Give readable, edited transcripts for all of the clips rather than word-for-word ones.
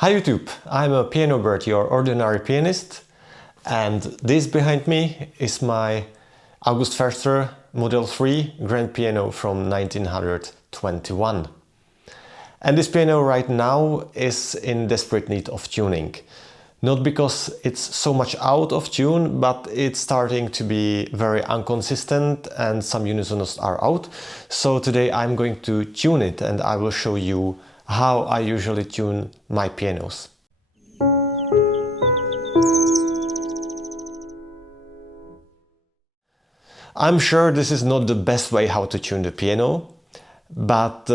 Hi YouTube, I'm a piano bird, your ordinary pianist, and this behind me is my August Förster Model 3 grand piano from 1921. And this piano right now is in desperate need of tuning. Not because it's so much out of tune, but it's starting to be very inconsistent and some unisons are out. So today I'm going to tune it and I will show you how I usually tune my pianos. I'm sure this is not the best way how to tune the piano, but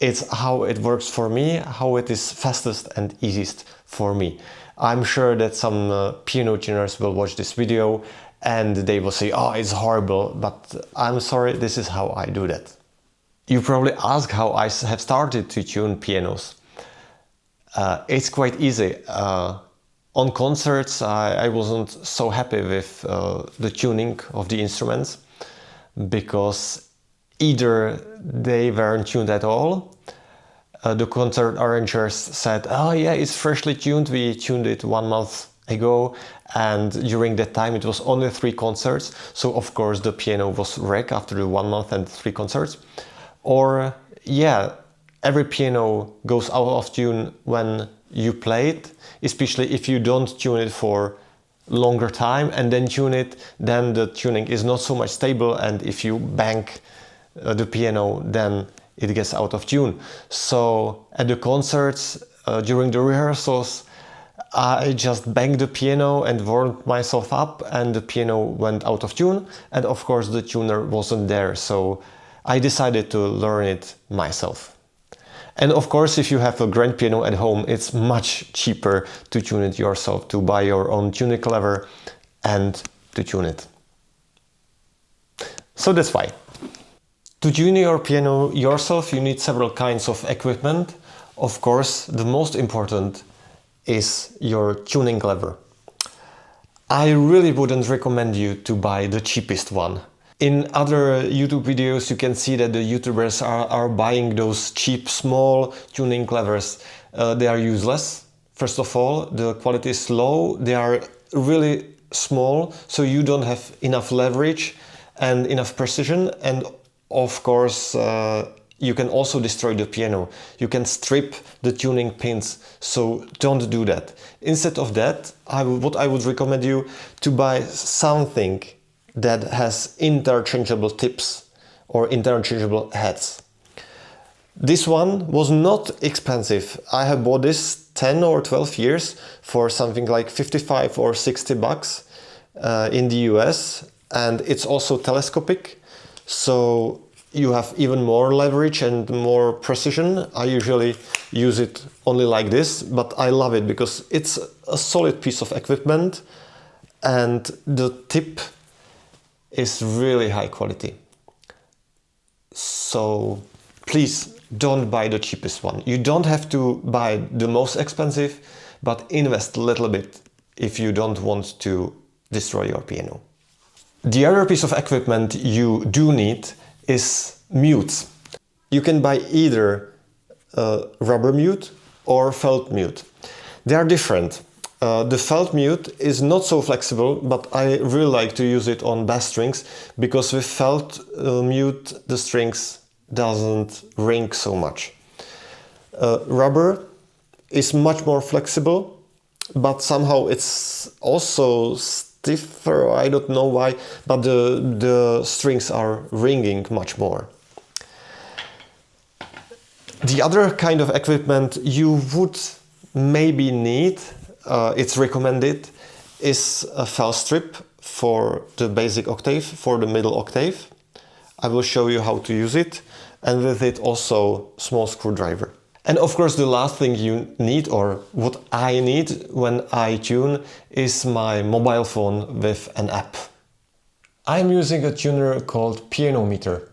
it's how it works for me, how it is fastest and easiest for me. I'm sure that some piano tuners will watch this video and they will say, oh, it's horrible, but I'm sorry, this is how I do that. You probably ask how I have started to tune pianos. It's quite easy. On concerts, I wasn't so happy with the tuning of the instruments because either they weren't tuned at all. The concert arrangers said, oh yeah, it's freshly tuned, we tuned it 1 month ago, and during that time it was only 3 concerts, so of course the piano was wrecked after the 1 month and 3 concerts. Or yeah, every piano goes out of tune when you play it, especially if you don't tune it for longer time and then tune it, then the tuning is not so much stable, and if you bang the piano, then it gets out of tune. So at the concerts, during the rehearsals, I just banged the piano and warmed myself up and the piano went out of tune, and of course the tuner wasn't there, so I decided to learn it myself. And of course, if you have a grand piano at home, it's much cheaper to tune it yourself, to buy your own tuning lever and to tune it. So that's why. To tune your piano yourself, you need several kinds of equipment. Of course, the most important is your tuning lever. I really wouldn't recommend you to buy the cheapest one. In other YouTube videos you can see that the YouTubers are buying those cheap small tuning levers. They are useless. First of all, the quality is low, they are really small, so you don't have enough leverage and enough precision, and of course you can also destroy the piano. You can strip the tuning pins, so don't do that. Instead of that, what I would recommend you to buy something that has interchangeable tips or interchangeable heads. This one was not expensive. I have bought this 10 or 12 years for something like 55 or 60 bucks in the US, and it's also telescopic, so you have even more leverage and more precision. I usually use it only like this, but I love it because it's a solid piece of equipment and the tip is really high quality. So please don't buy the cheapest one. You don't have to buy the most expensive, but invest a little bit if you don't want to destroy your piano. The other piece of equipment you do need is mutes. You can buy either a rubber mute or felt mute. They are different. The felt mute is not so flexible, but I really like to use it on bass strings, because with felt mute the strings doesn't ring so much. Rubber is much more flexible, but somehow it's also stiffer, I don't know why, but the strings are ringing much more. The other kind of equipment you would maybe need, it's recommended, is a felt strip for the basic octave, for the middle octave. I will show you how to use it, and with it also small screwdriver. And of course the last thing you need, or what I need when I tune, is my mobile phone with an app. I'm using a tuner called Pianometer.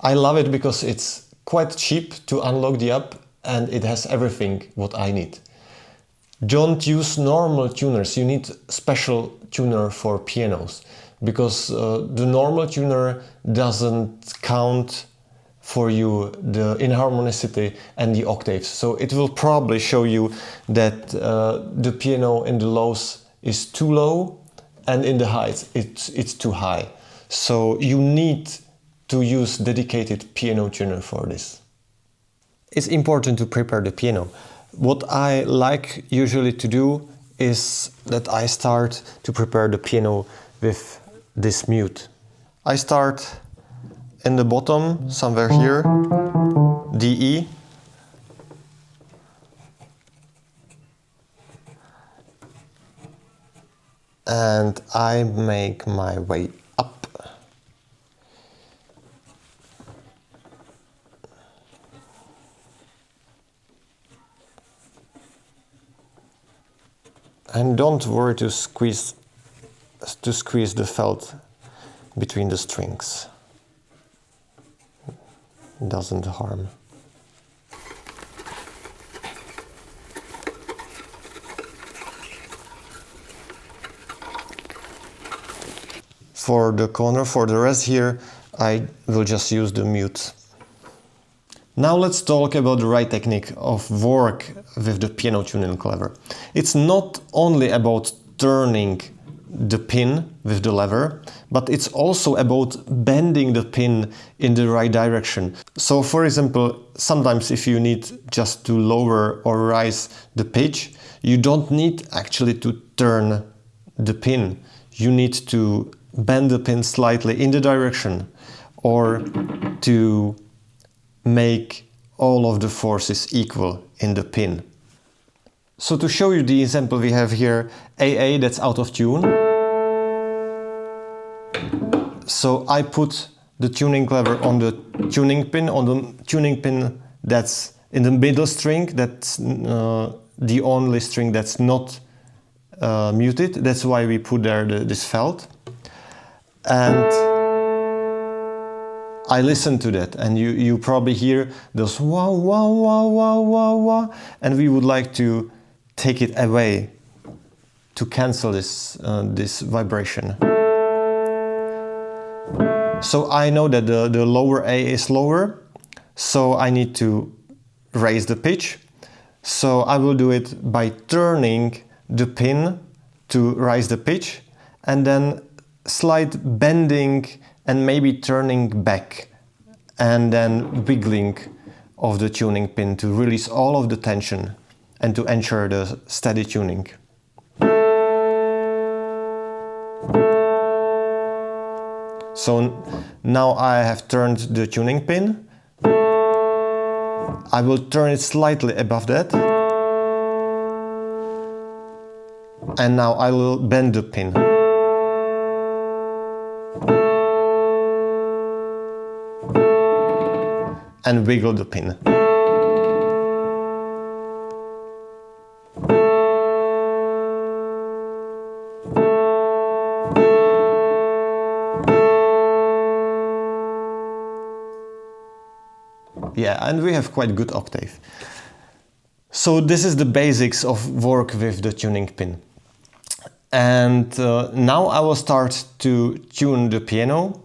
I love it because it's quite cheap to unlock the app and it has everything what I need. Don't use normal tuners, you need special tuner for pianos, because the normal tuner doesn't count for you the inharmonicity and the octaves. So it will probably show you that the piano in the lows is too low and in the highs it's too high. So you need to use dedicated piano tuner for this. It's important to prepare the piano. What I like usually to do is that I start to prepare the piano with this mute. I start in the bottom, somewhere here, D, E. And I make my way up. And don't worry to squeeze the felt between the strings. It doesn't harm. For the corner, for the rest here, I will just use the mute. Now let's talk about the right technique of work with the piano tuning lever. It's not only about turning the pin with the lever, but it's also about bending the pin in the right direction. So for example, sometimes if you need just to lower or rise the pitch, you don't need actually to turn the pin. You need to bend the pin slightly in the direction or to make all of the forces equal in the pin. So to show you the example, we have here AA that's out of tune. So I put the tuning lever on the tuning pin that's in the middle string, that's the only string that's not muted. That's why we put there this felt. And I listen to that, and you probably hear those wah, wah, wah, wah, wah, wah, and we would like to take it away to cancel this vibration. So I know that the lower A is lower, so I need to raise the pitch. So I will do it by turning the pin to raise the pitch, and then slight bending and maybe turning back, and then wiggling of the tuning pin to release all of the tension and to ensure the steady tuning. So now I have turned the tuning pin. I will turn it slightly above that. And now I will bend the pin. And wiggle the pin. Yeah, and we have quite good octave. So this is the basics of work with the tuning pin. And now I will start to tune the piano.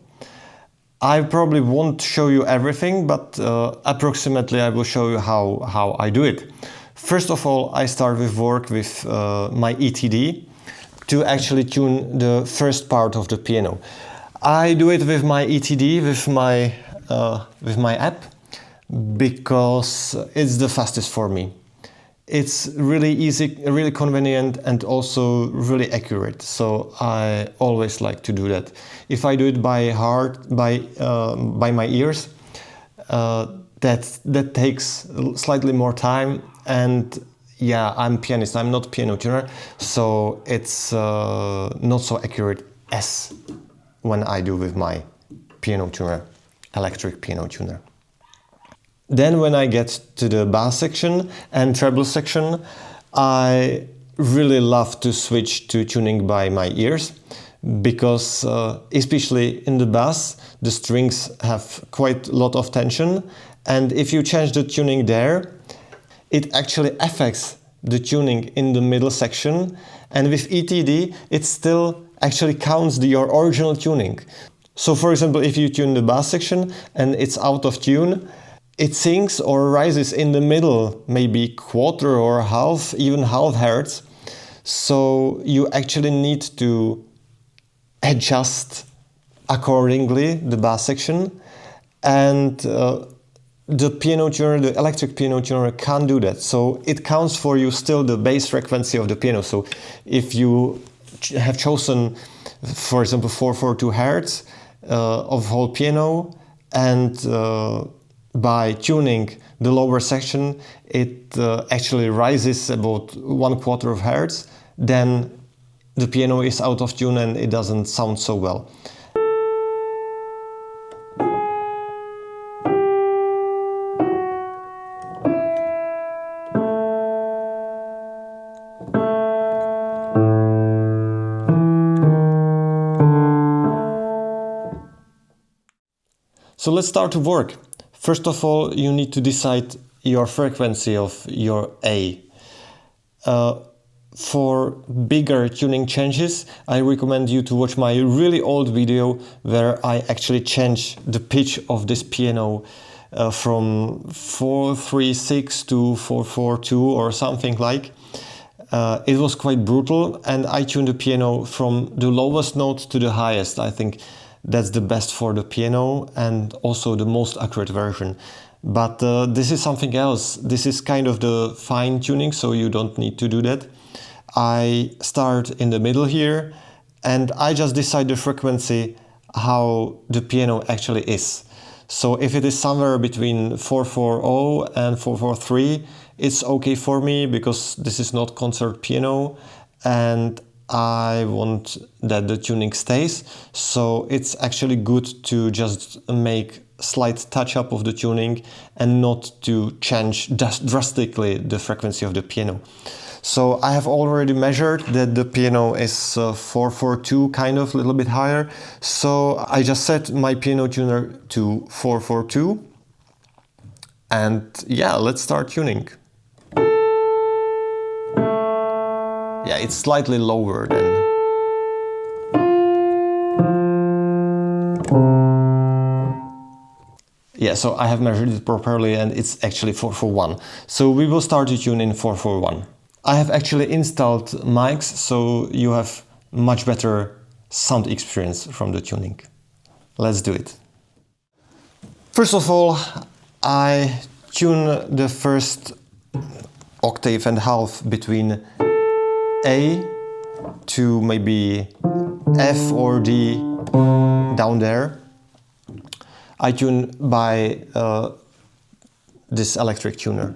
I probably won't show you everything, but approximately I will show you how I do it. First of all, I start with work with my ETD to actually tune the first part of the piano. I do it with my ETD, with my app, because it's the fastest for me. It's really easy, really convenient, and also really accurate. So I always like to do that. If I do it by heart, by my ears, that takes slightly more time. And yeah, I'm pianist. I'm not piano tuner, so it's not so accurate as when I do with my piano tuner, electric piano tuner. Then when I get to the bass section and treble section, I really love to switch to tuning by my ears, because especially in the bass, the strings have quite a lot of tension, and if you change the tuning there, it actually affects the tuning in the middle section, and with ETD it still actually counts your original tuning. So for example, if you tune the bass section and it's out of tune, it sinks or rises in the middle, maybe quarter or half, even half hertz. So you actually need to adjust accordingly the bass section, and the piano tuner, the electric piano tuner, can't do that. So it counts for you still the bass frequency of the piano. So if you have chosen, for example, 442 hertz of whole piano, and by tuning the lower section it actually rises about 1/4 of hertz, then the piano is out of tune and it doesn't sound so well. So let's start to work. First of all, you need to decide your frequency of your A. For bigger tuning changes, I recommend you to watch my really old video where I actually change the pitch of this piano from 436 to 442 or something like. It was quite brutal, and I tuned the piano from the lowest note to the highest. I think that's the best for the piano and also the most accurate version. But this is something else. This is kind of the fine tuning, so you don't need to do that. I start in the middle here and I just decide the frequency how the piano actually is. So if it is somewhere between 440 and 443, it's okay for me because this is not concert piano and I want that the tuning stays. So it's actually good to just make slight touch up of the tuning and not to change drastically the frequency of the piano. So I have already measured that the piano is 442, kind of a little bit higher. So I just set my piano tuner to 442. And yeah, let's start tuning. Yeah, it's slightly lower than. Yeah, so I have measured it properly and it's actually 441. So we will start to tune in 441. I have actually installed mics, so you have much better sound experience from the tuning. Let's do it. First of all, I tune the first octave and half between A to maybe F or D down there. I tune by this electric tuner.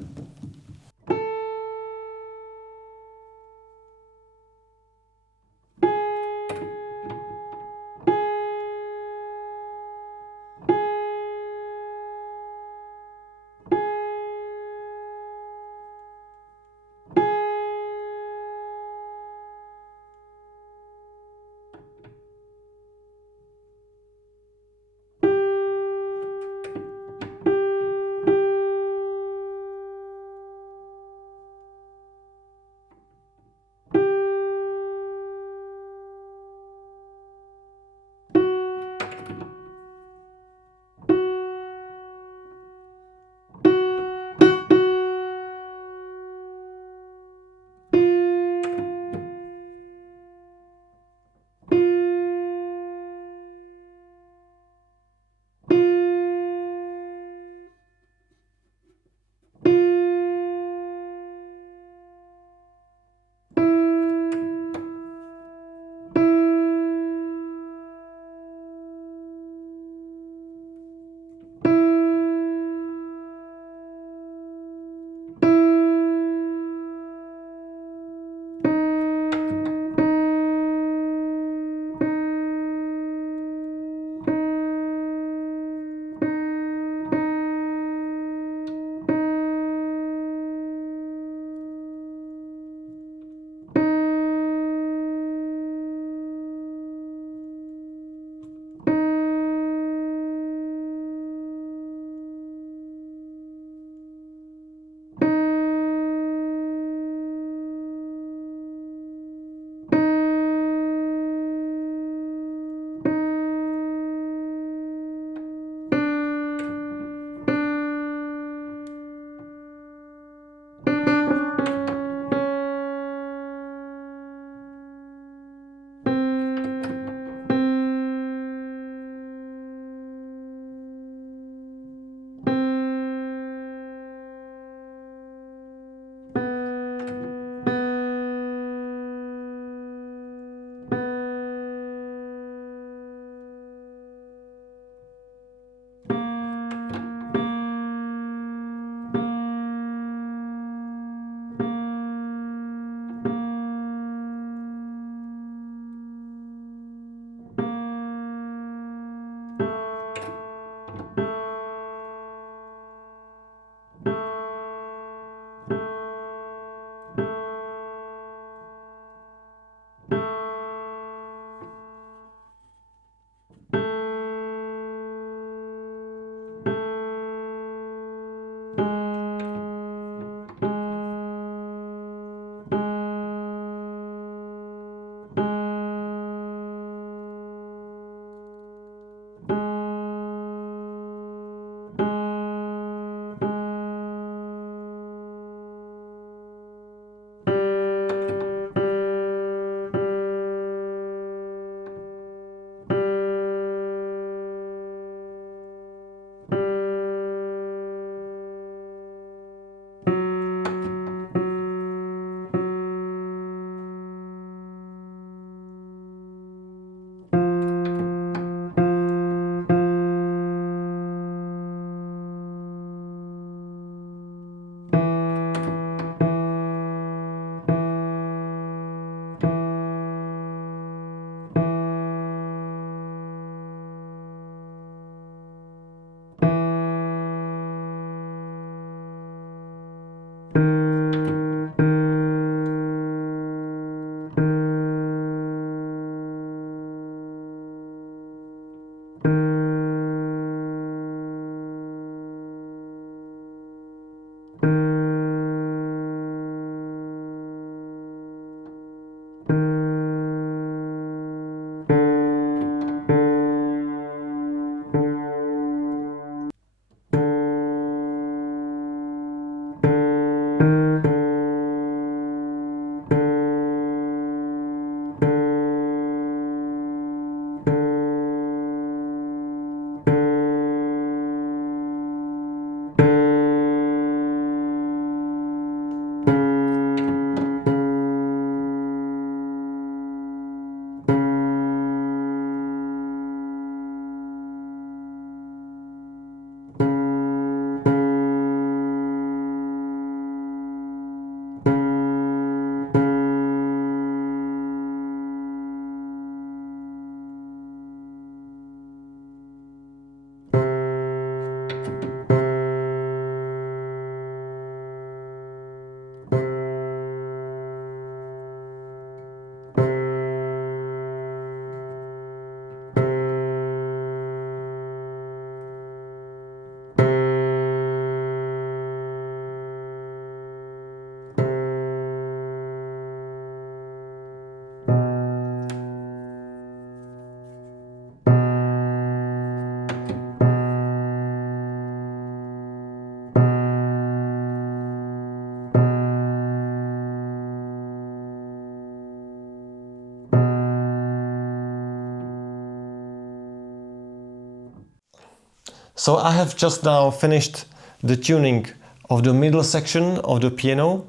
So I have just now finished the tuning of the middle section of the piano,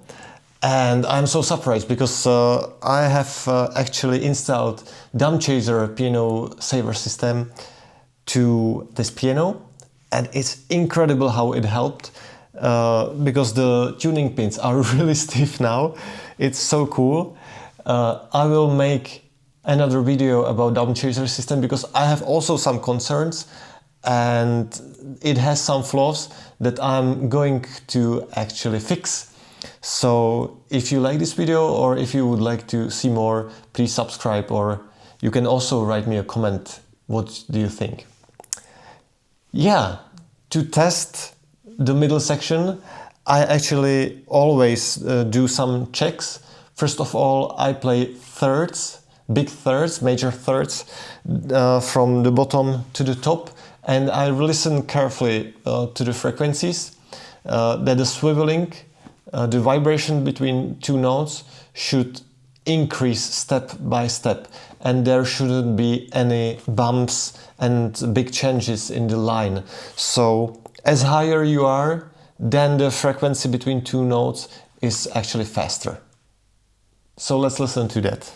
and I'm so surprised because I have actually installed Dumb Chaser piano saver system to this piano, and it's incredible how it helped because the tuning pins are really stiff now. It's so cool. I will make another video about Dumb Chaser system because I have also some concerns and it has some flaws that I'm going to actually fix. So if you like this video or if you would like to see more, please subscribe, or you can also write me a comment. What do you think? Yeah, to test the middle section, I actually always do some checks. First of all, I play thirds, big thirds, major thirds, from the bottom to the top, and I listen carefully to the frequencies, that the swiveling, the vibration between two notes should increase step by step, and there shouldn't be any bumps and big changes in the line. So as higher you are, then the frequency between two notes is actually faster. So let's listen to that.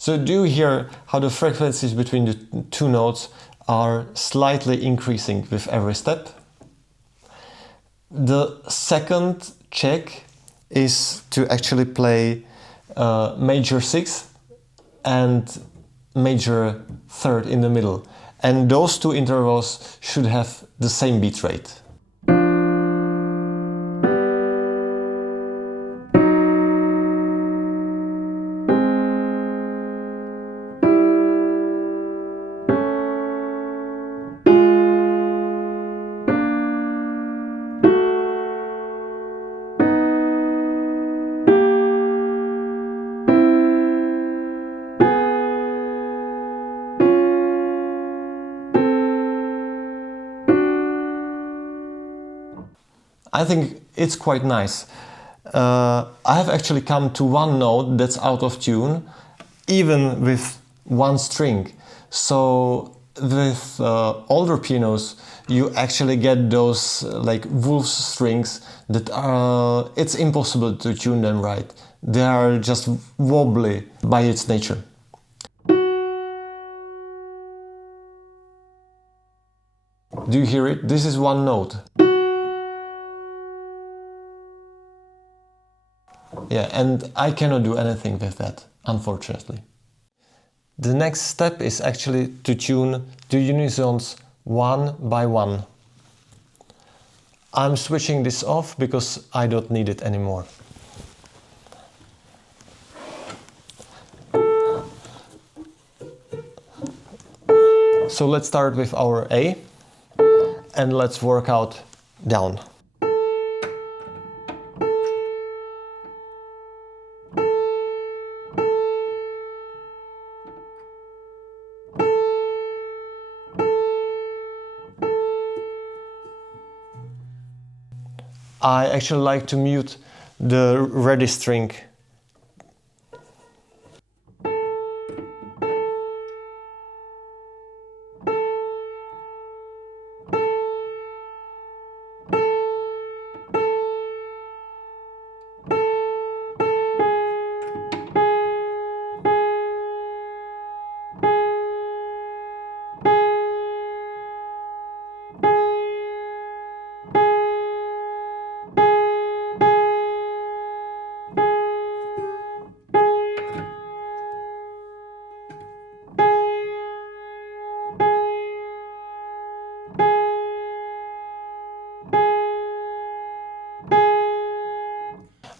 So do you hear how the frequencies between the two notes are slightly increasing with every step? The second check is to actually play major 6 and major 3rd in the middle. And those two intervals should have the same beat rate. I think it's quite nice. I have actually come to one note that's out of tune, even with one string. So with older pianos, you actually get those like wolf strings that are, it's impossible to tune them right. They are just wobbly by its nature. Do you hear it? This is one note. Yeah, and I cannot do anything with that, unfortunately. The next step is actually to tune the Unisons one by one. I'm switching this off because I don't need it anymore. So let's start with our A and let's work out down. I actually like to mute the ready string.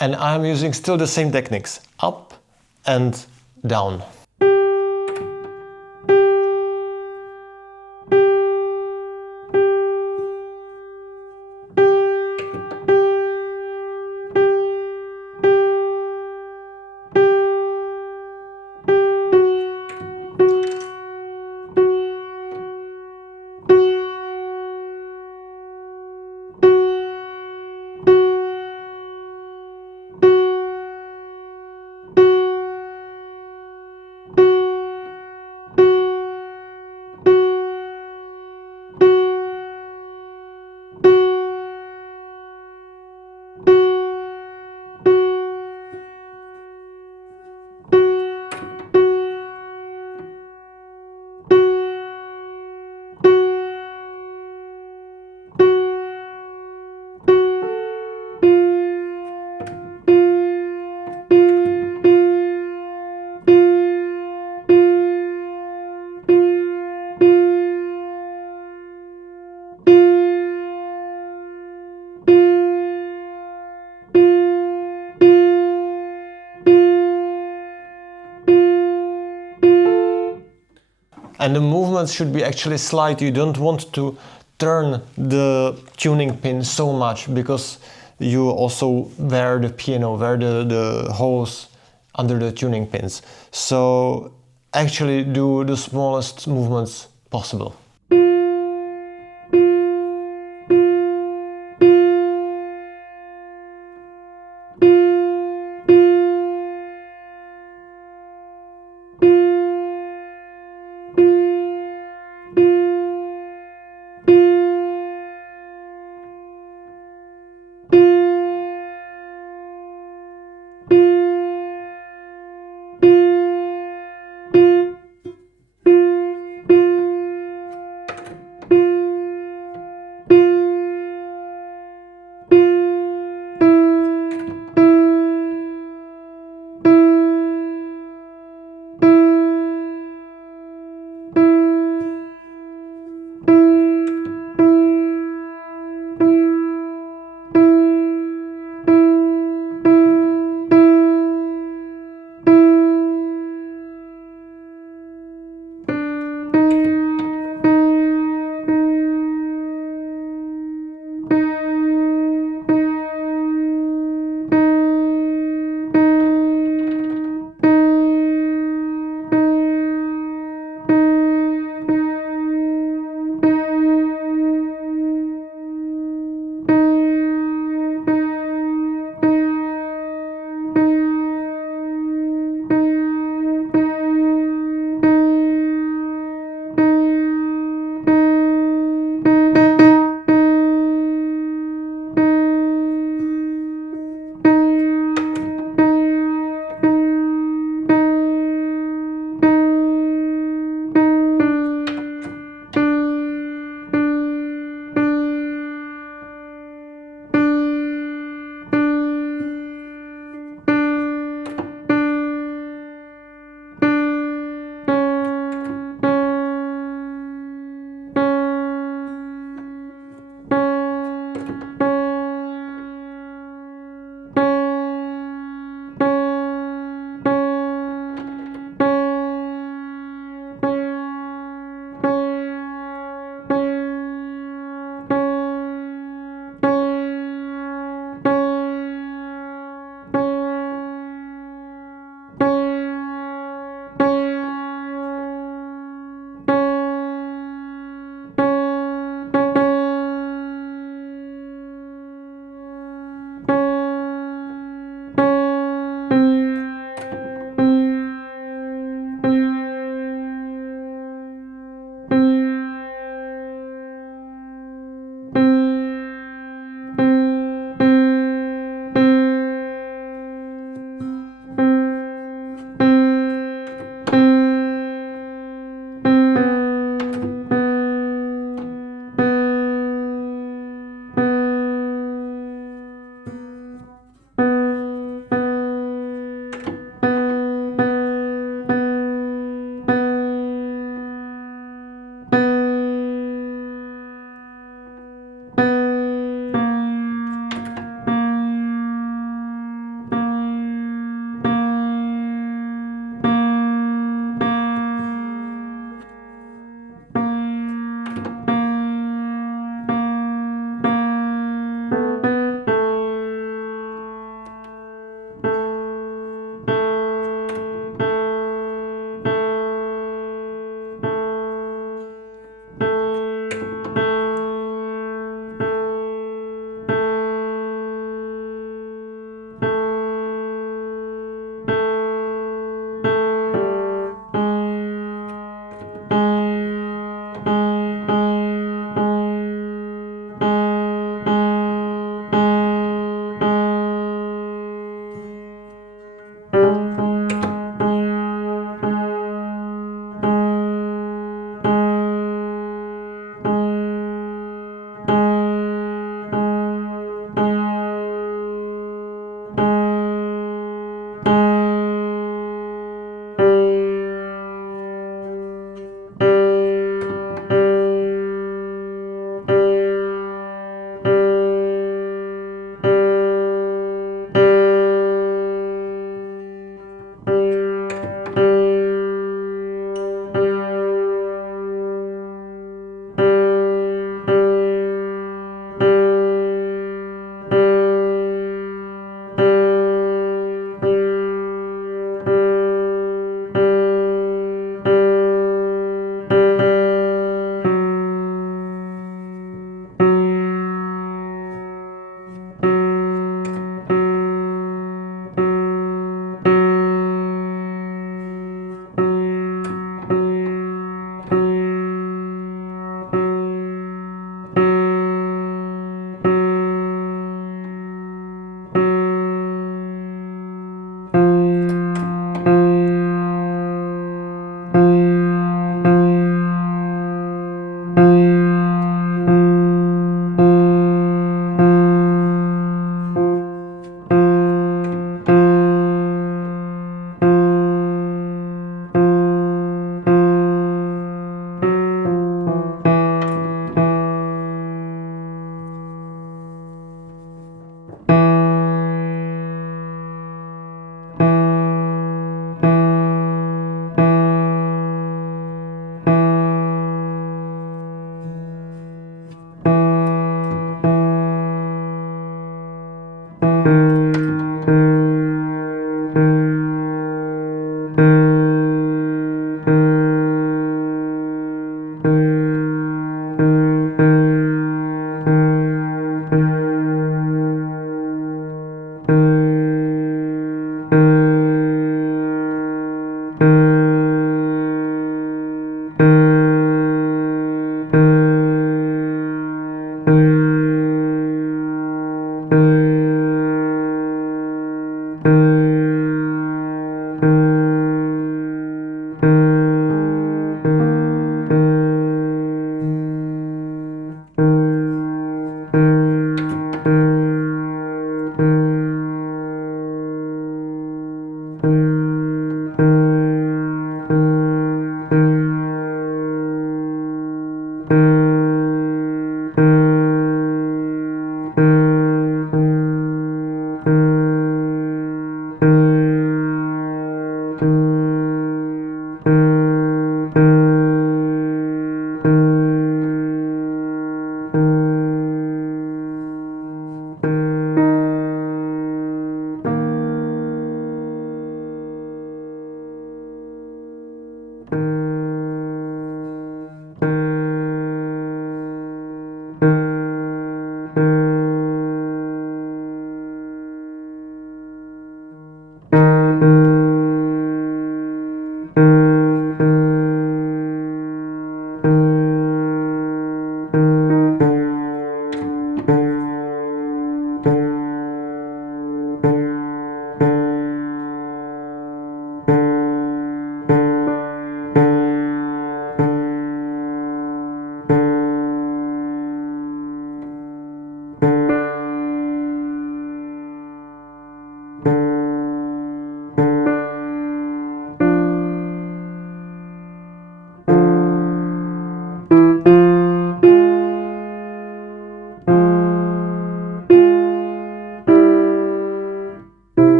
And I'm using still the same techniques, up and down. And the movements should be actually slight. You don't want to turn the tuning pin so much, because you also wear the piano, wear the holes under the tuning pins. So actually do the smallest movements possible.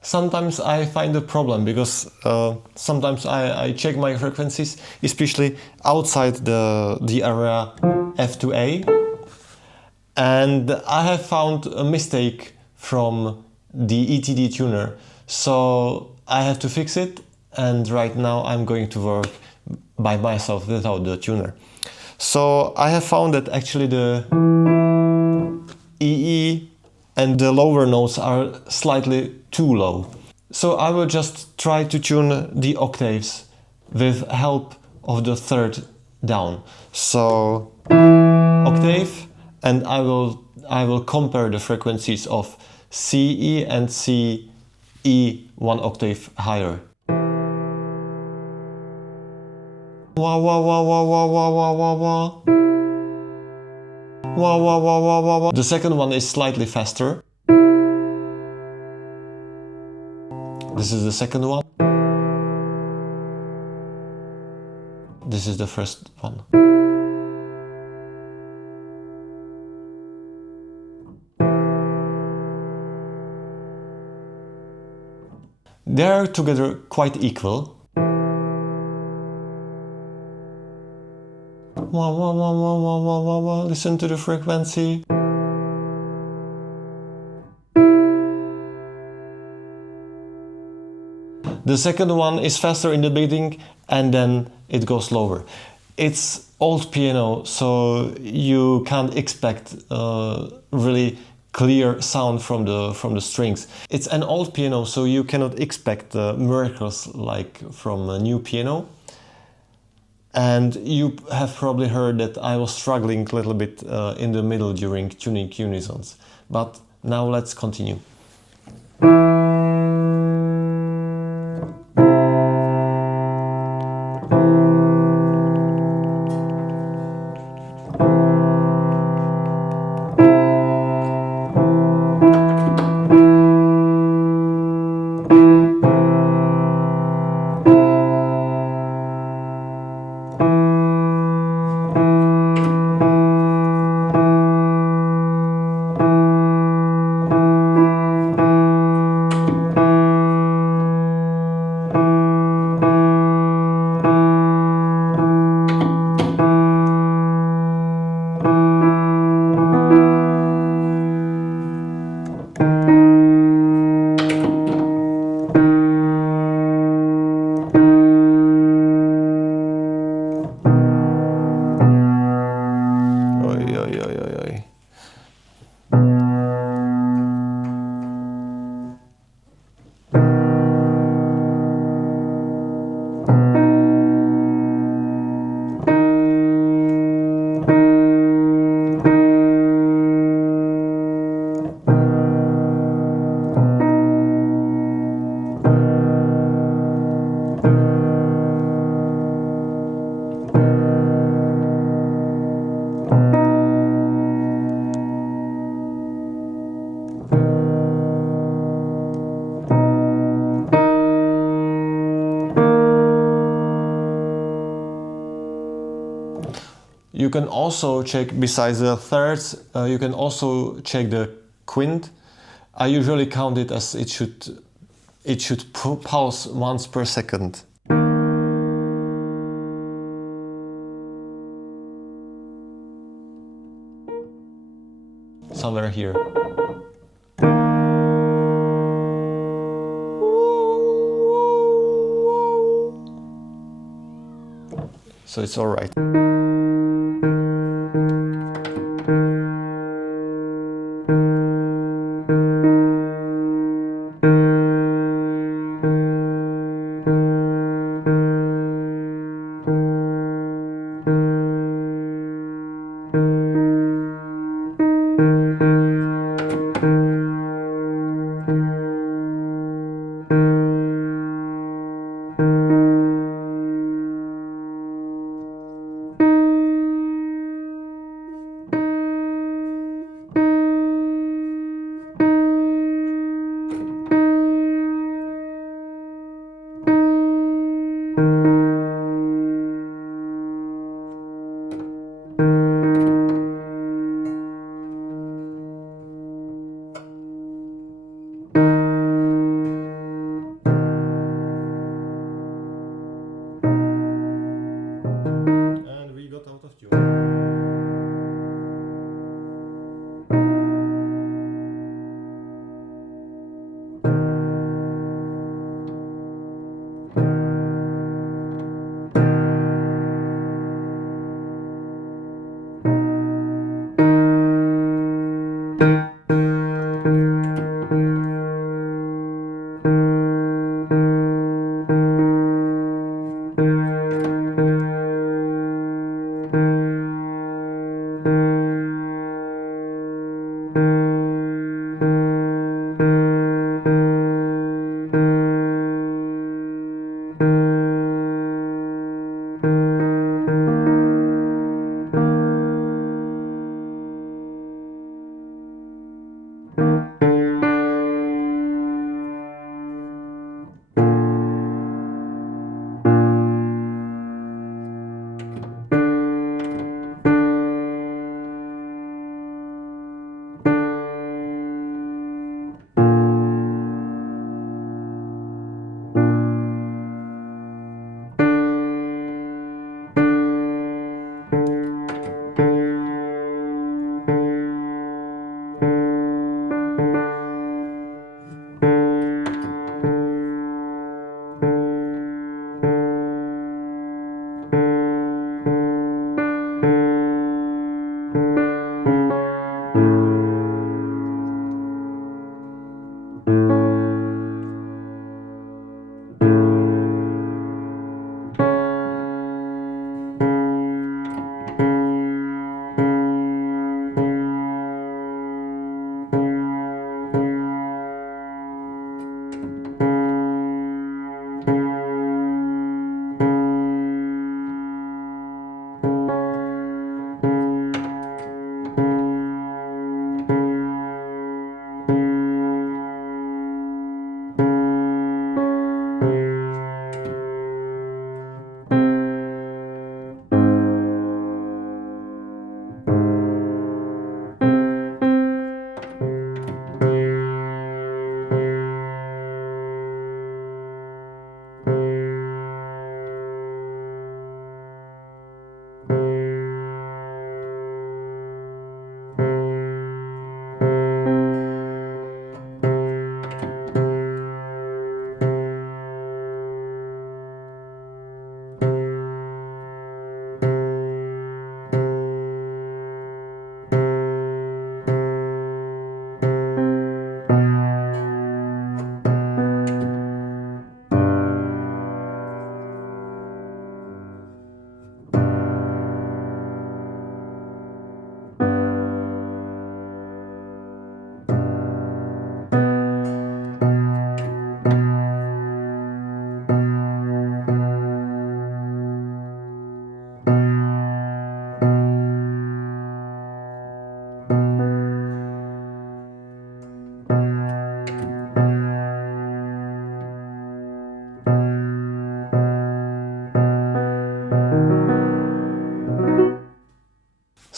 Sometimes I find a problem because sometimes I check my frequencies, especially outside the area F to A, and I have found a mistake from the ETD tuner, so I have to fix it, and right now I'm going to work by myself without the tuner. So I have found that actually the EE and the lower notes are slightly too low. So I will just try to tune the octaves with help of the third down. So octave, and I will compare the frequencies of CE and CE one octave higher. Wah wah wah wah wah wah wah wah wah. Wah wah wah wah wah wah. The second one is slightly faster. This is the second one. This is the first one. They are together quite equal. Wah, wah, wah, wah, wah, wah, wah, wah. Listen to the frequency. The second one is faster in the beginning and then it goes lower. It's old piano, so you can't expect really clear sound from the strings. It's an old piano, so you cannot expect miracles like from a new piano. And you have probably heard that I was struggling a little bit in the middle during tuning Unisons. But now let's continue. You can also check, besides the thirds, you can also check the quint. I usually count it as it should pulse once per second. Somewhere here. So it's all right.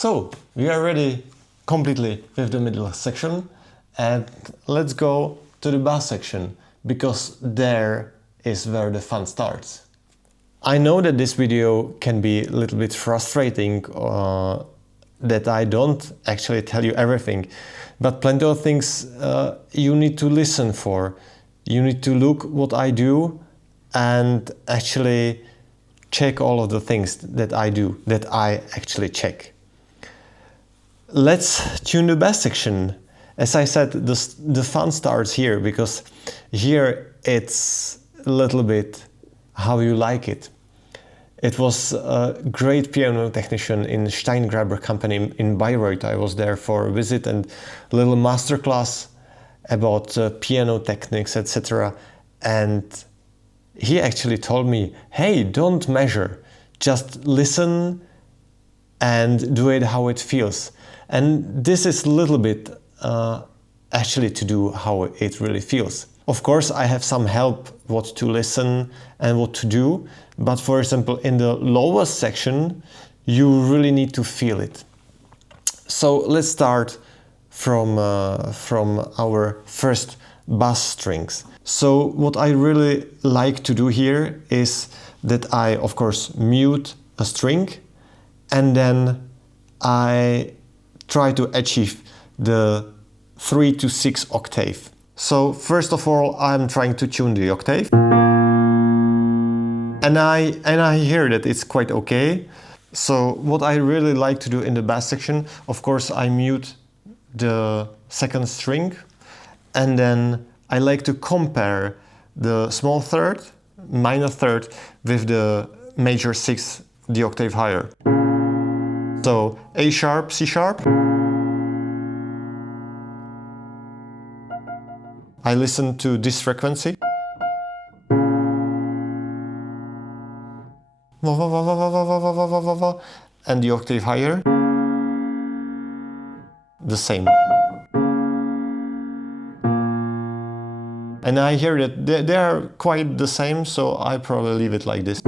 So we are ready completely with the middle section, and let's go to the bass section, because there is where the fun starts. I know that this video can be a little bit frustrating, that I don't actually tell you everything, but plenty of things you need to listen for. You need to look what I do and actually check all of the things that I do, that I actually check. Let's tune the bass section. As I said, the fun starts here, because here it's a little bit how you like it. It was a great piano technician in Steingraber company in Bayreuth. I was there for a visit and a little masterclass about piano techniques, etc. And he actually told me, hey, don't measure, just listen and do it how it feels. And this is a little bit actually to do how it really feels. Of course, I have some help what to listen and what to do, but for example, in the lowest section, you really need to feel it. So let's start from our first bass strings. So what I really like to do here is that I, of course, mute a string, and then I try to achieve the 3 to 6 octave. So first of all, I'm trying to tune the octave, and I hear that it's quite okay. So what I really like to do in the bass section, of course, I mute the second string, and then I like to compare the small third, minor third, with the major 6, the octave higher. So A sharp, C sharp. I listen to this frequency. And the octave higher. The same. And I hear that they are quite the same, so I probably leave it like this.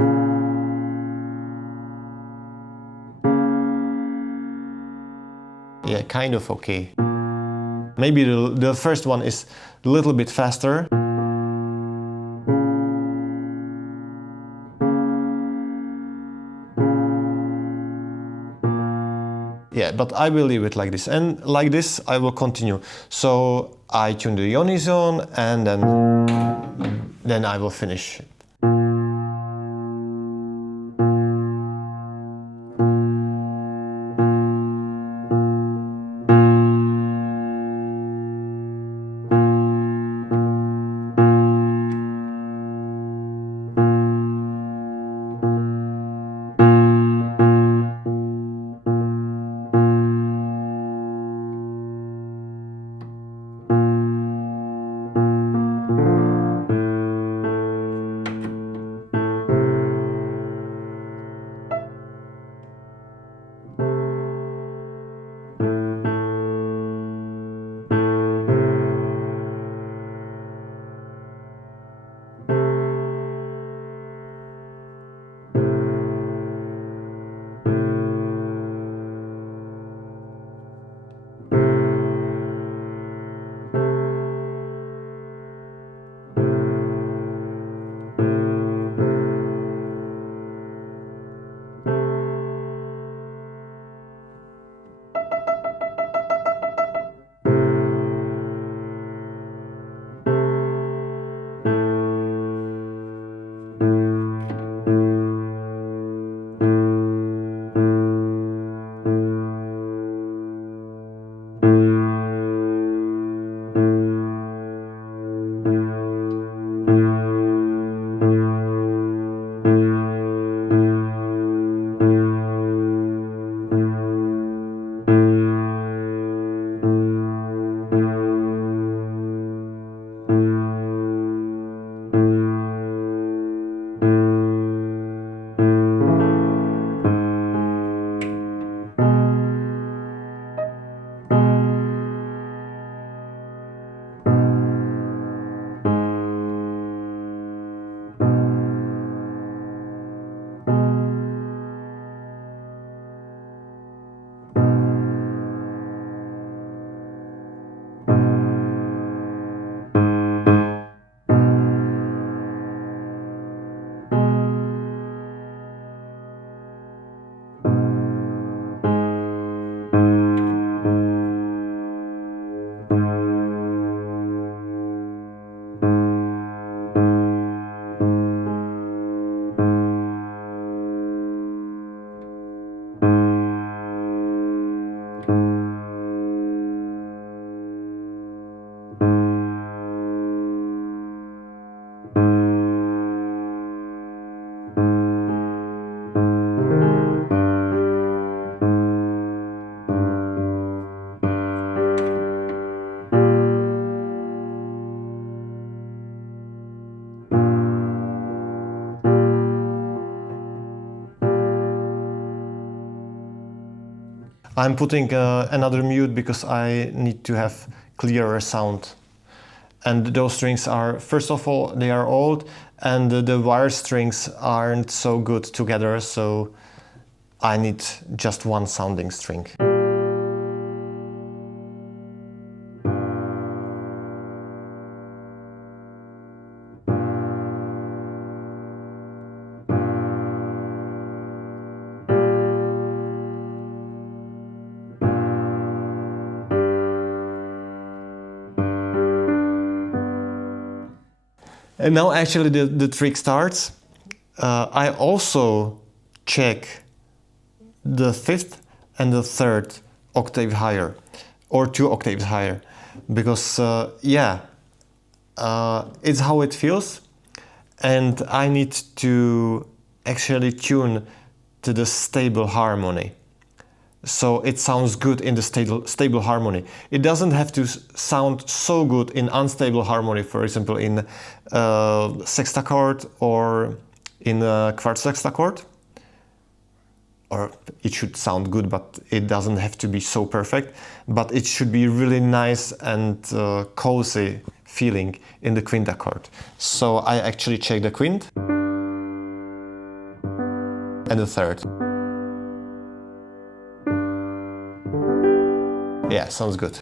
Yeah, kind of okay. Maybe the first one is a little bit faster. Yeah, but I will leave it like this. And like this, I will continue. So I tune the unison, and then I will finish. I'm putting another mute because I need to have clearer sound. And those strings are, first of all, they are old, and the wire strings aren't so good together, so I need just one sounding string. And now actually the trick starts. I also check the fifth and the third octave higher, or 2 octaves higher, because it's how it feels, and I need to actually tune to the stable harmony. So it sounds good in the stable harmony. It doesn't have to sound so good in unstable harmony, for example, in sextachord or in a quart sextachord. Or it should sound good, but it doesn't have to be so perfect. But it should be really nice and cozy feeling in the quintachord. So I actually check the quint and the third. Yeah, sounds good.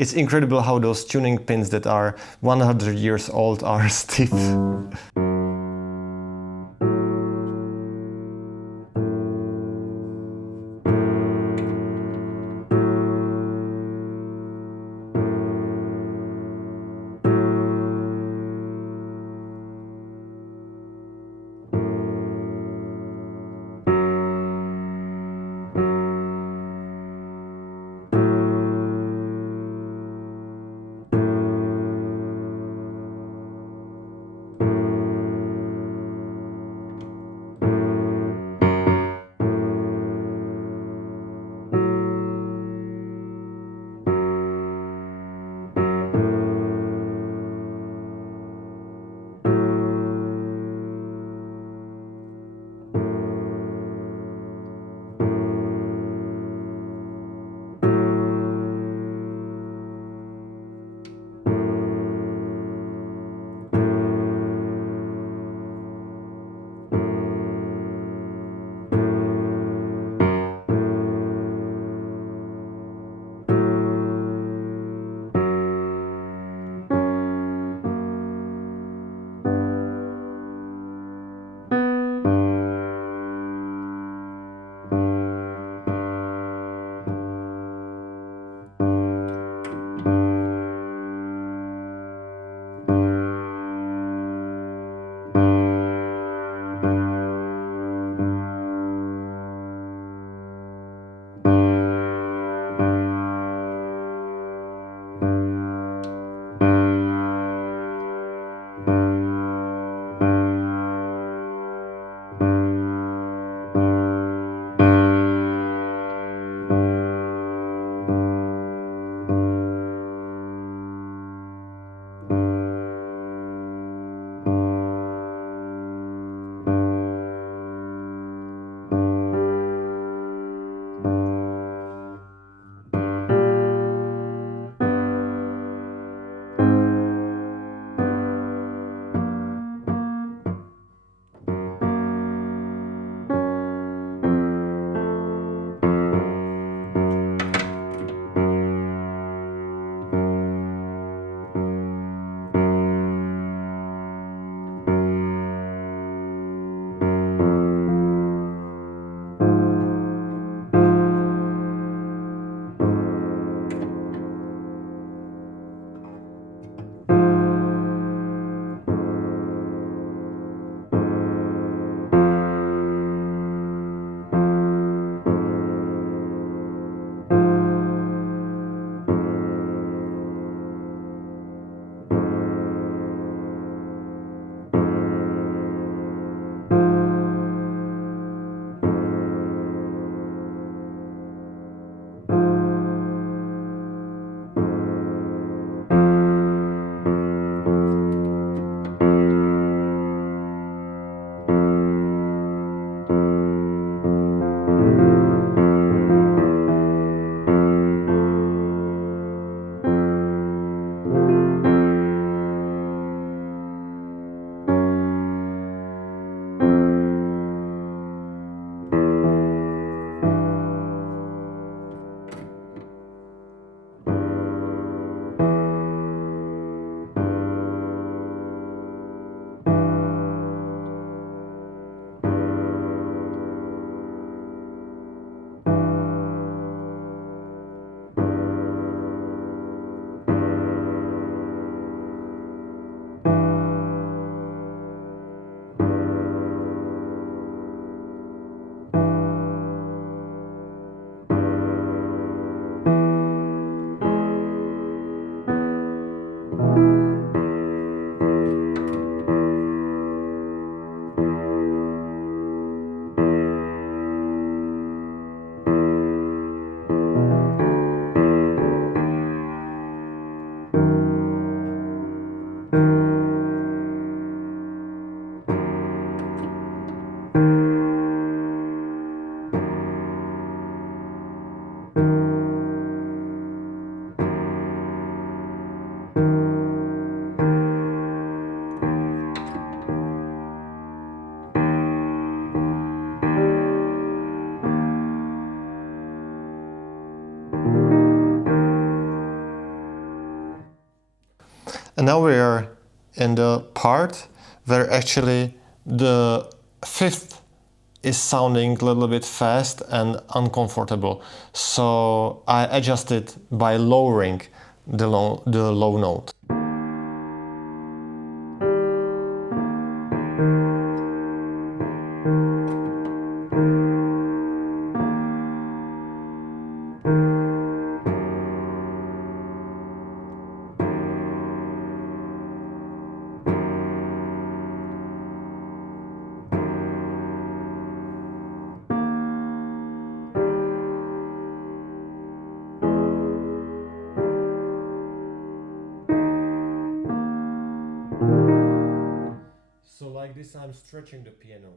It's incredible how those tuning pins that are 100 years old are stiff. And now we are in the part where actually the fifth is sounding a little bit fast and uncomfortable. So I adjusted by lowering the low note. So like this, I'm stretching the piano.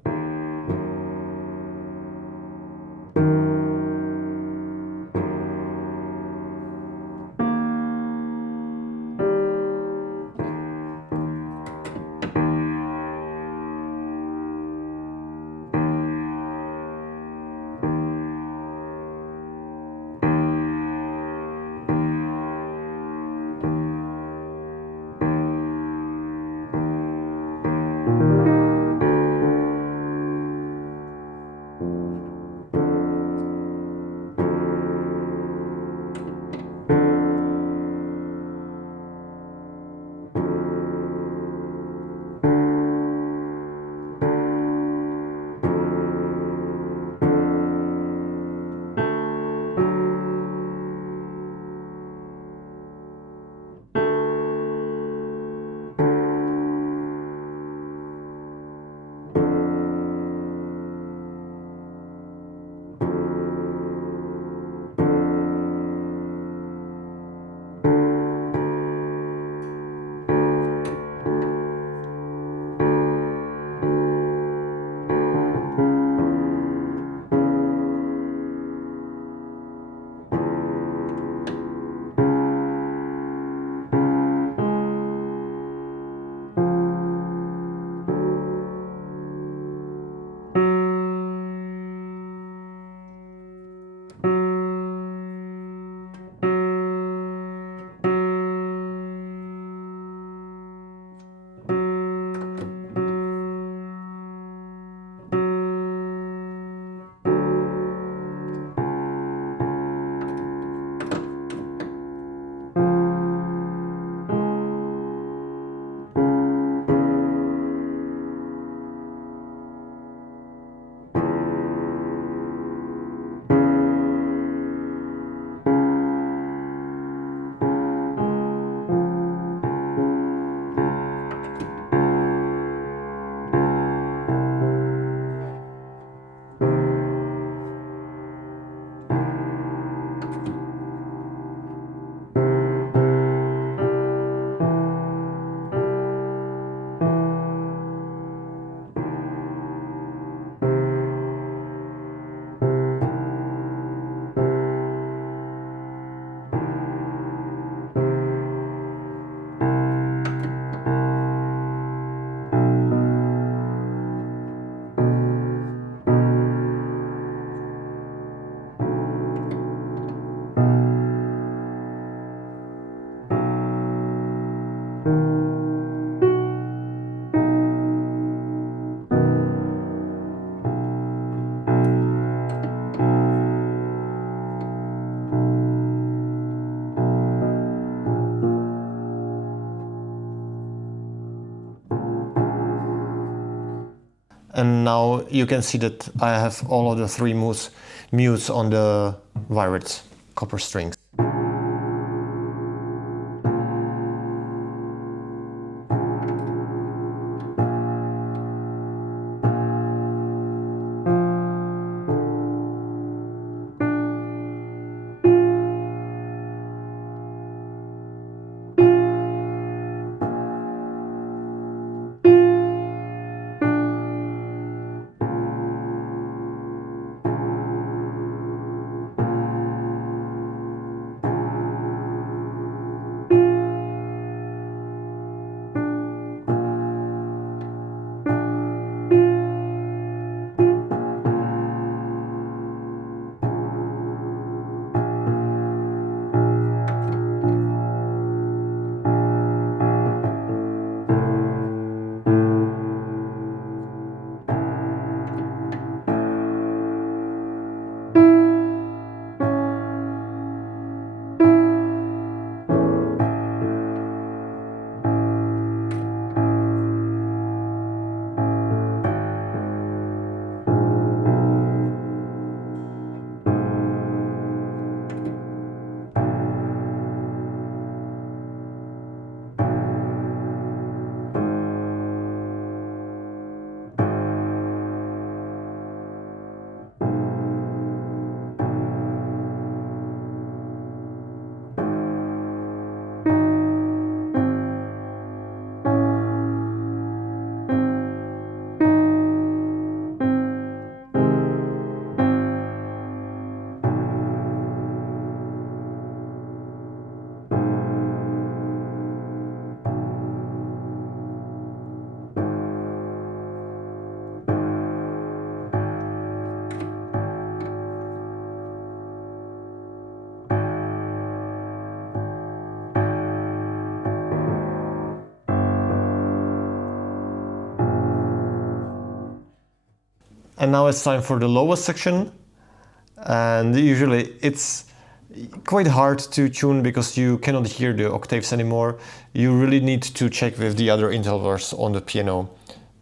And now you can see that I have all of the three mutes on the wired copper strings. And now it's time for the lowest section. And usually it's quite hard to tune because you cannot hear the octaves anymore. You really need to check with the other intervals on the piano.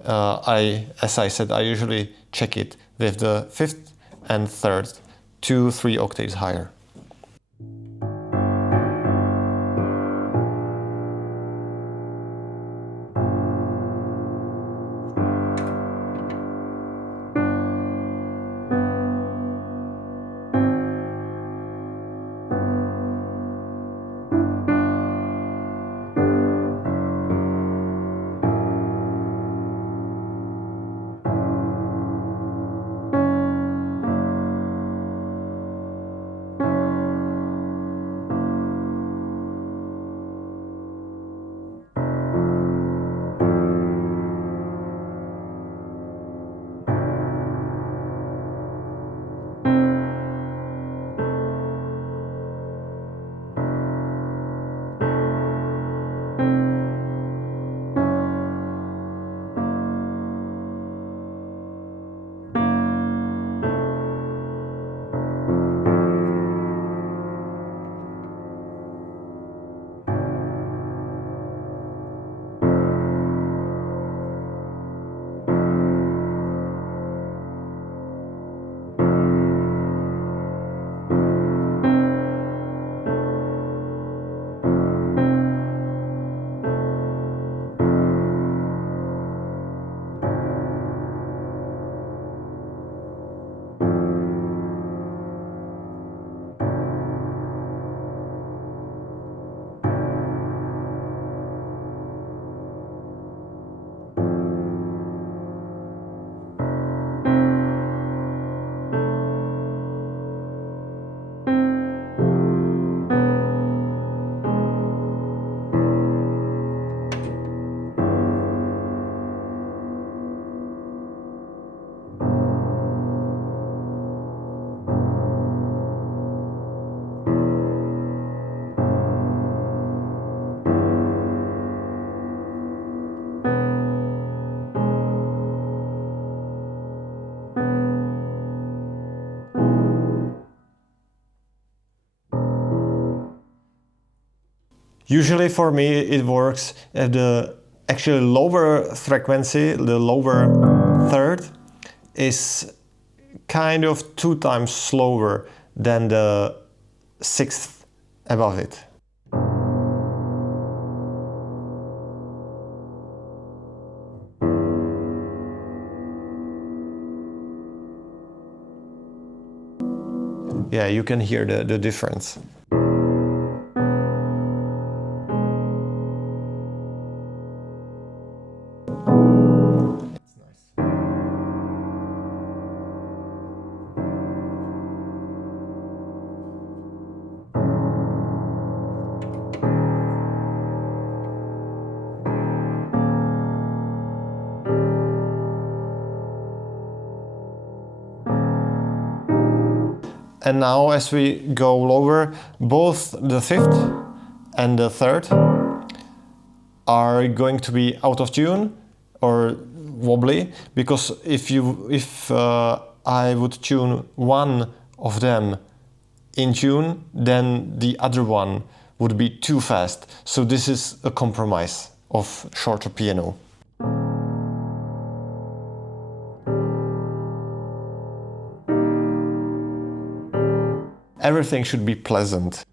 As I said, I usually check it with the 5th and 3rd, 2-3 octaves higher. Usually for me it works at the actually lower frequency, the lower 3rd is kind of 2 times slower than the 6th above it. Yeah, you can hear the difference. And now as we go lower, both the 5th and the 3rd are going to be out of tune or wobbly, because if I would tune one of them in tune, then the other one would be too fast. So this is a compromise of shorter piano. Everything should be pleasant.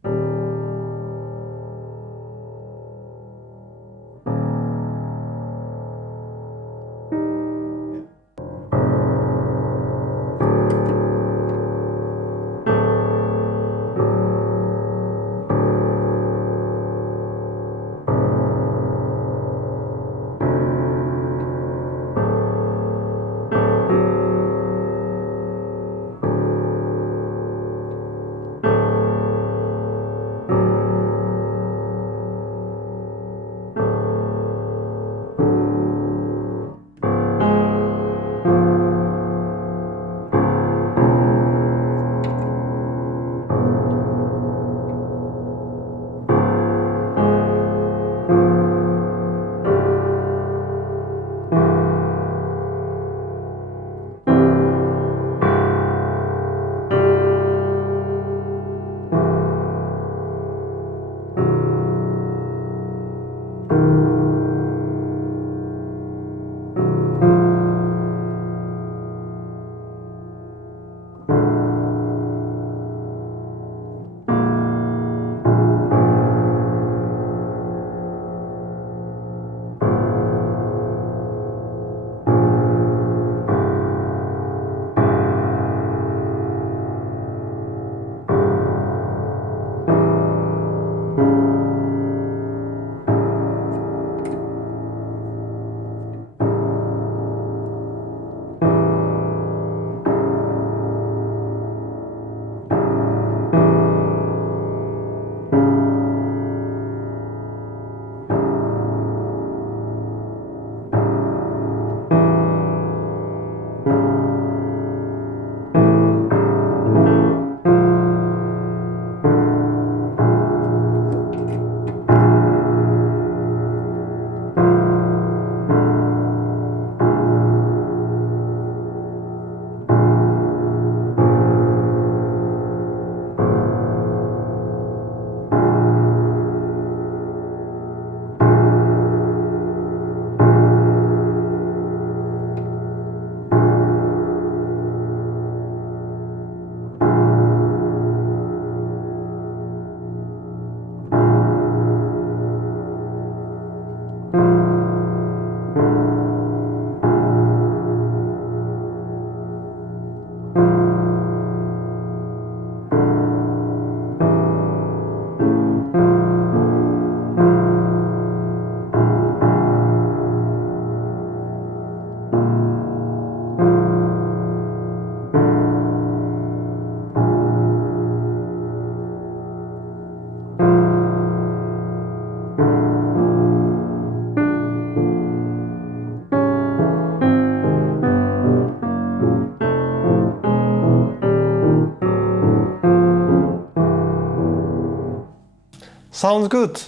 Sounds good.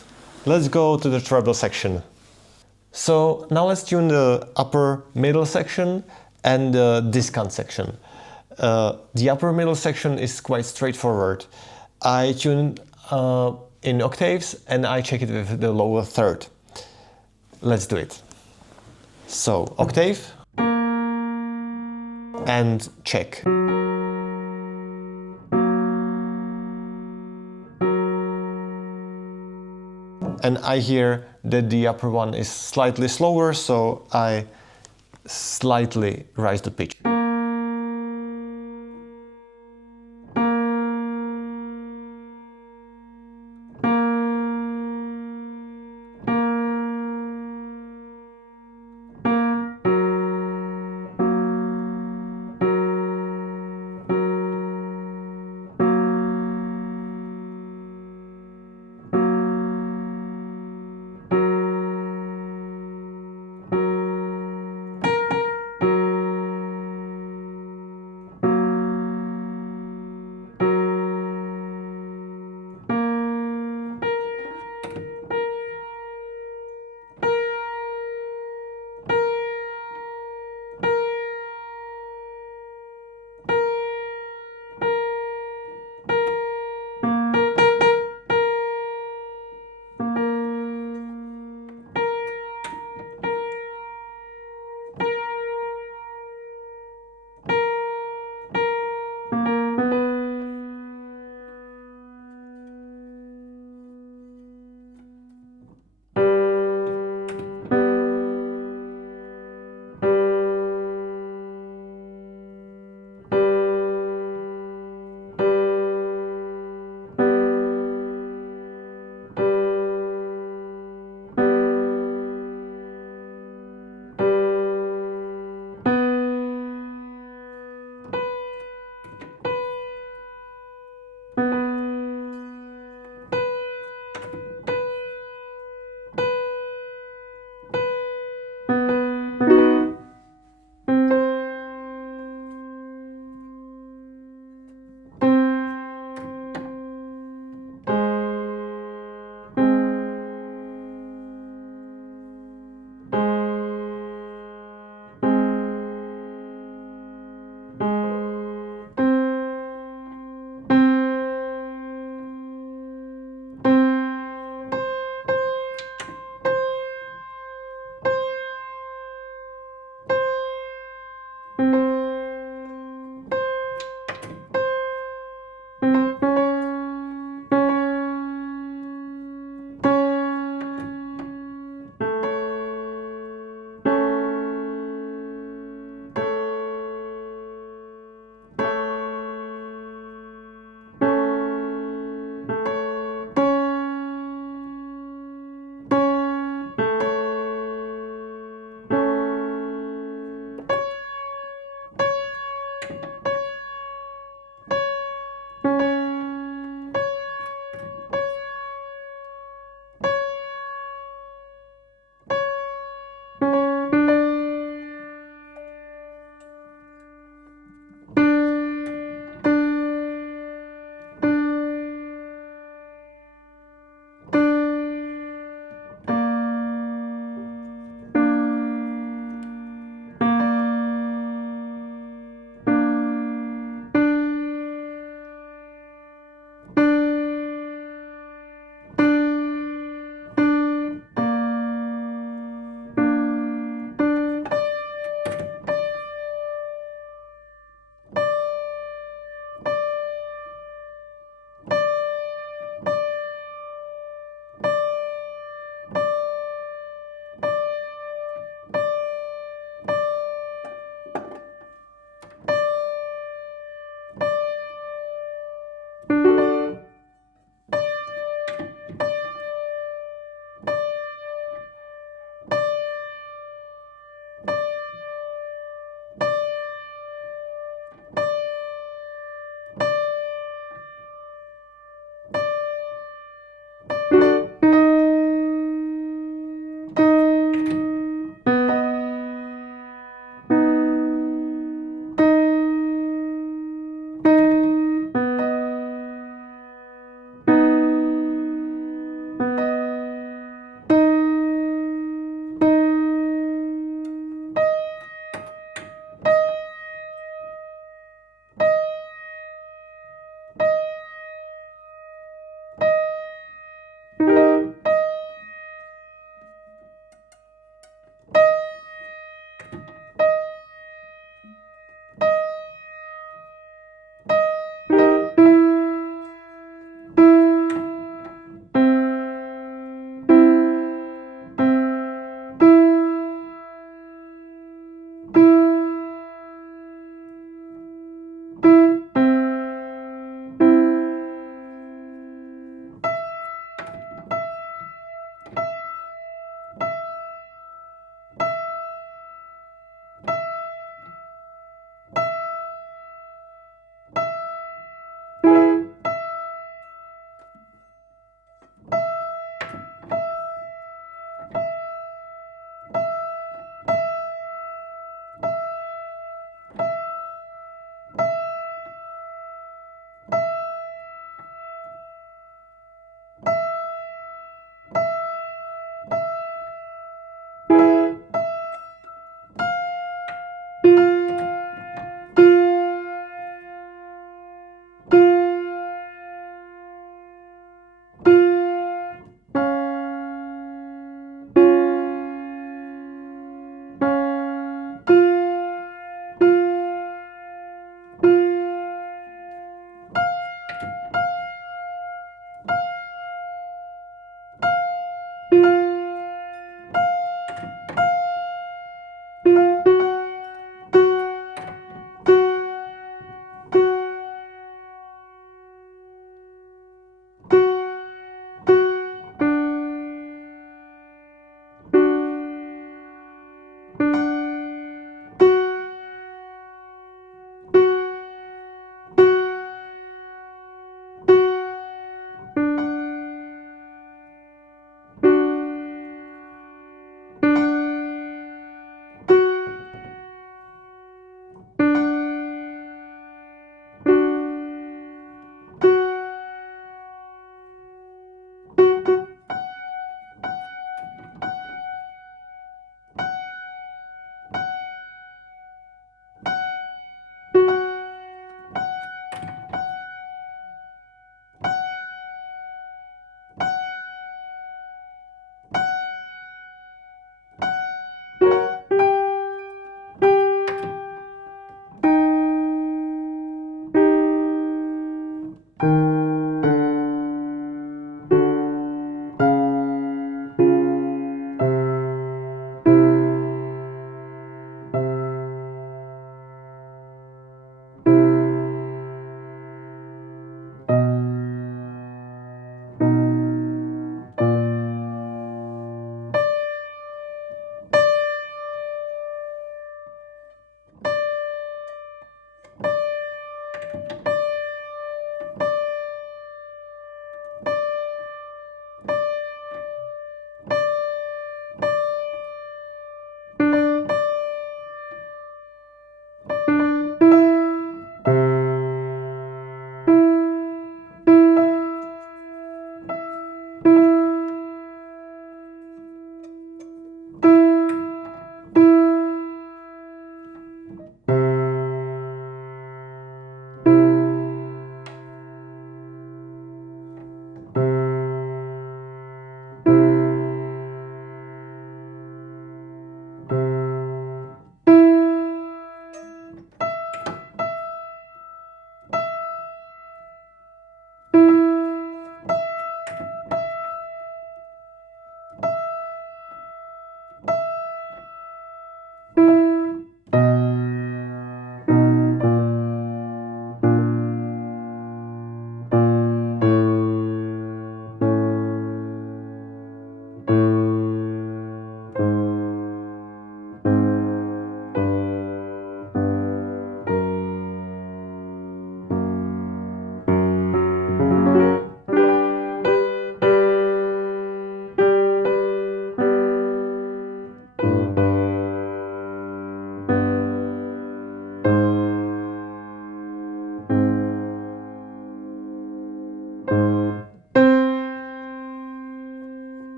Let's go to the treble section. So now let's tune the upper middle section and the discant section. The upper middle section is quite straightforward. I tune in octaves and I check it with the lower third. Let's do it. So octave and check. And I hear that the upper one is slightly slower, so I slightly raise the pitch.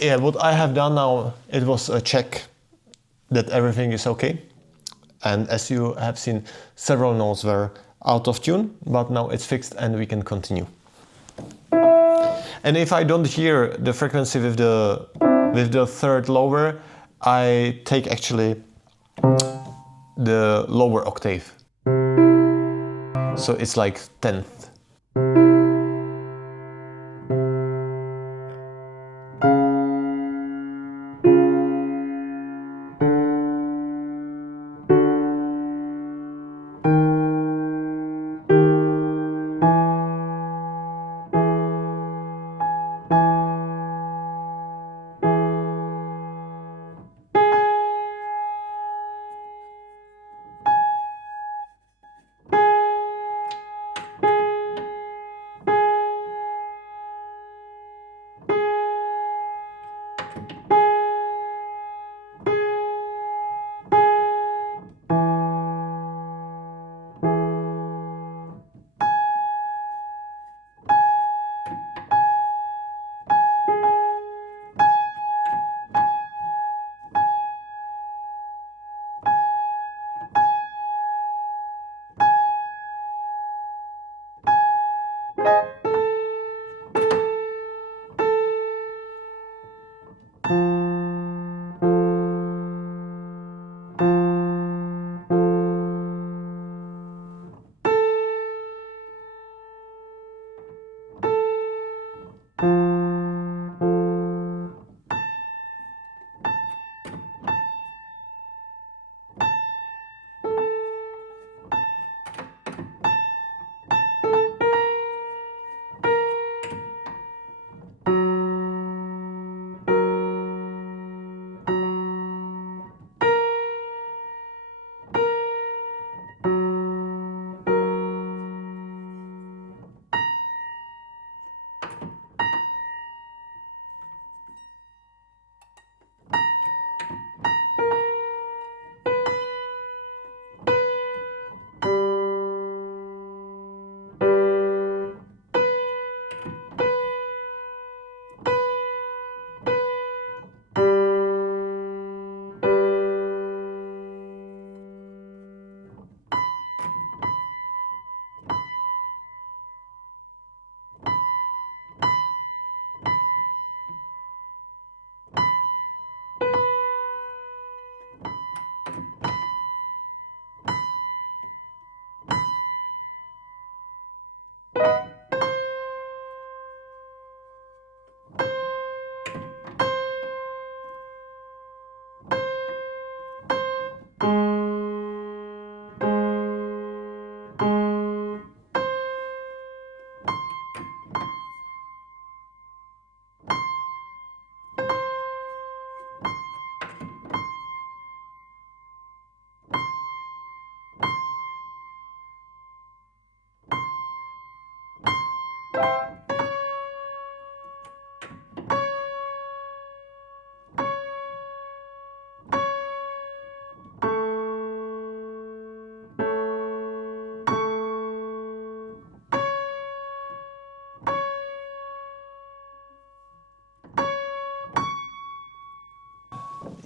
yeah, what I have done now, it was a check that everything is okay. And as you have seen, several notes were out of tune, but now it's fixed and we can continue. And if I don't hear the frequency with the third lower, I take actually the lower octave. So it's like 10th.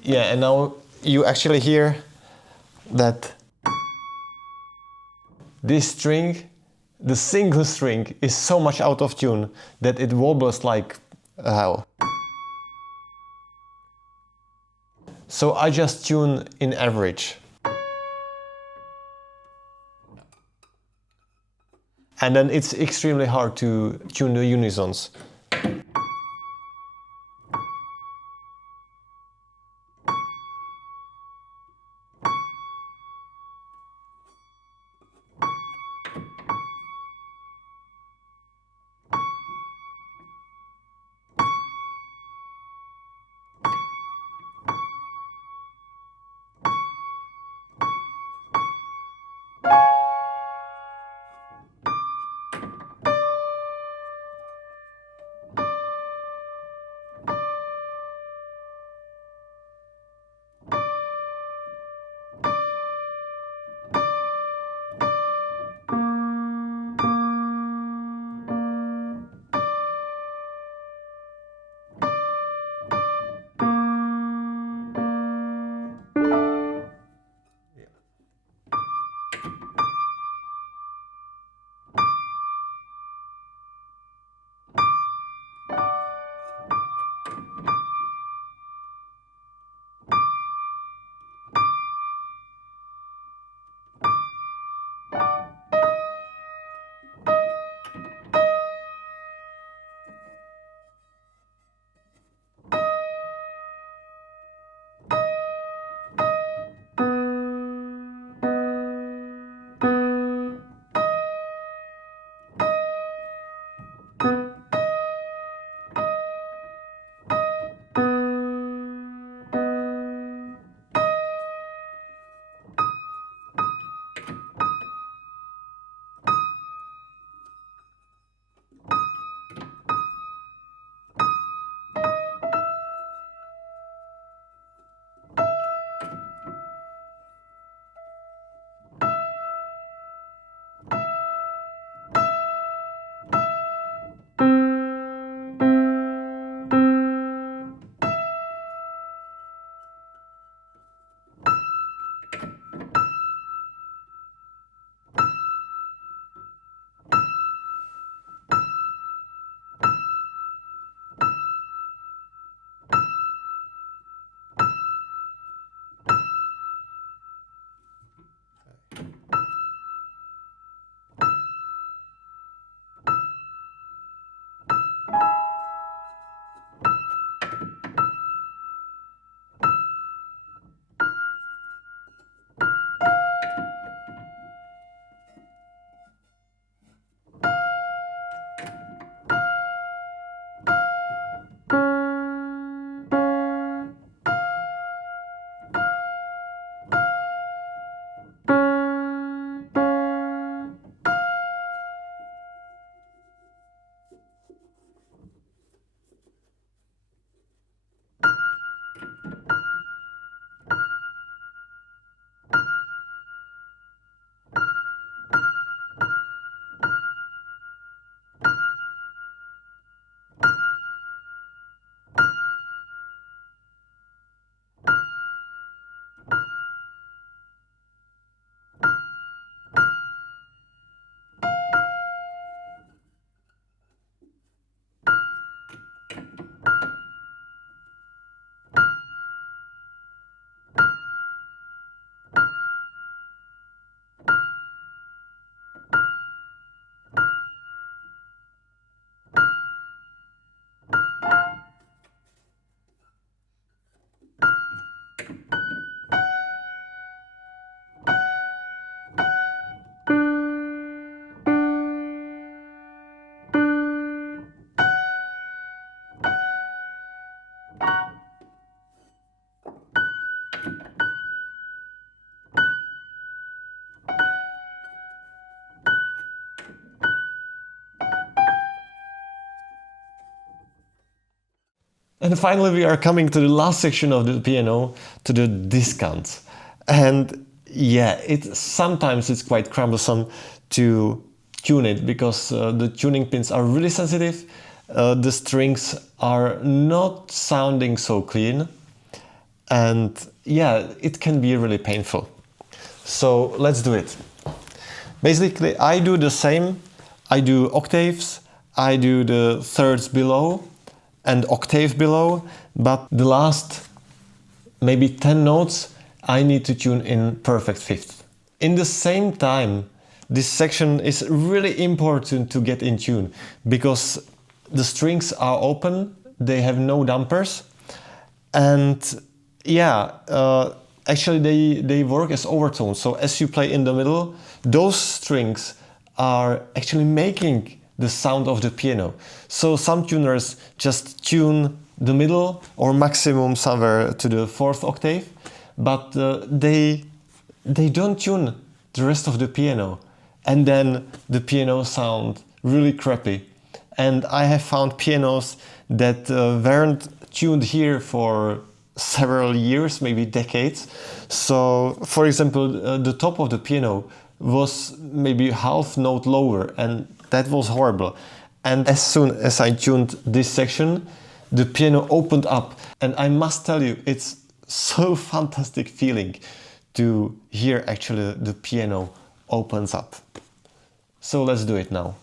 Yeah, and now you actually hear that this string, the single string, is so much out of tune that it wobbles like hell. So I just tune in average. And then it's extremely hard to tune the unisons. And finally, we are coming to the last section of the piano, to the discant. And yeah, sometimes it's quite cumbersome to tune it because the tuning pins are really sensitive. The strings are not sounding so clean. And yeah, it can be really painful. So let's do it. Basically, I do the same. I do octaves, I do the thirds below and octave below, but the last maybe 10 notes I need to tune in perfect fifth. In the same time, this section is really important to get in tune because the strings are open, they have no dampers, and yeah, actually they work as overtones. So as you play in the middle, those strings are actually making the sound of the piano. So some tuners just tune the middle or maximum somewhere to the fourth octave, but they don't tune the rest of the piano, and then the piano sound really crappy. And I have found pianos that weren't tuned here for several years, maybe decades. So, for example, the top of the piano was maybe half note lower, and that was horrible. And as soon as I tuned this section, the piano opened up, and I must tell you, it's so fantastic feeling to hear actually the piano opens up. So let's do it now.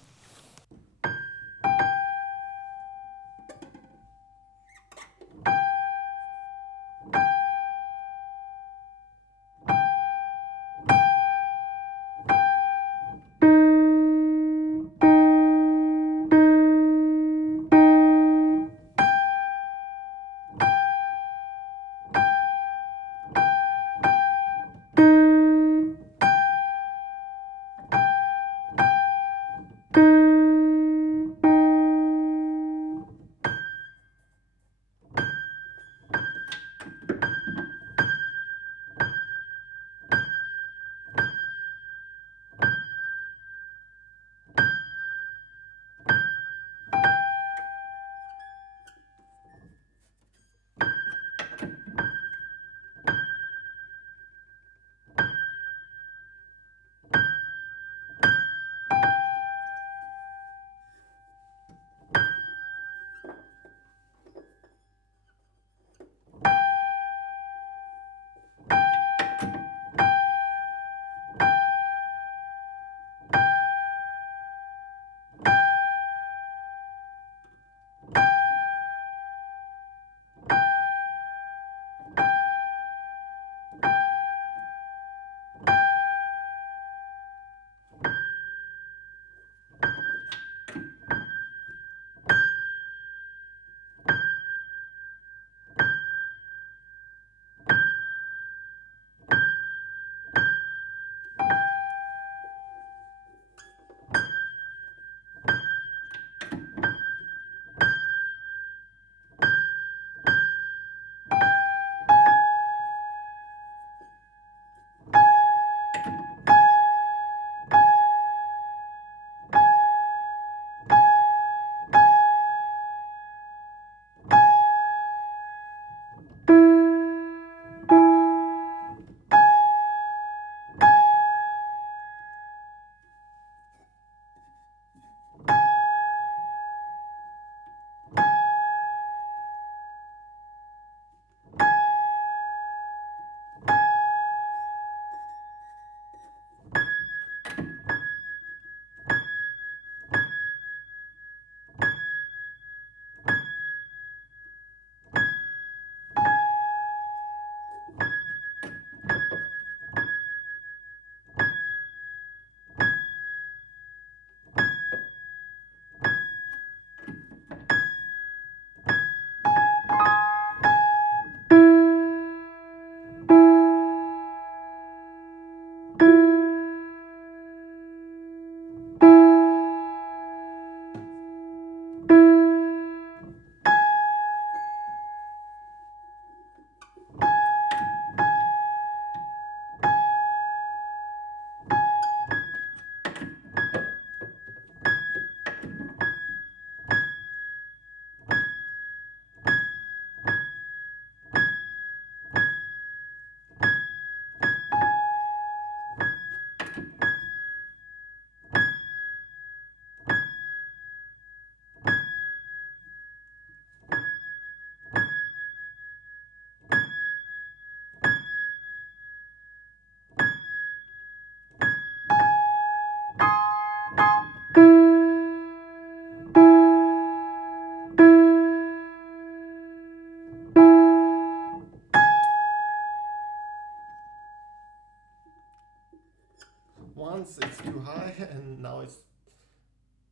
too high, and now it's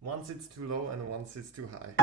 once it's too low and once it's too high.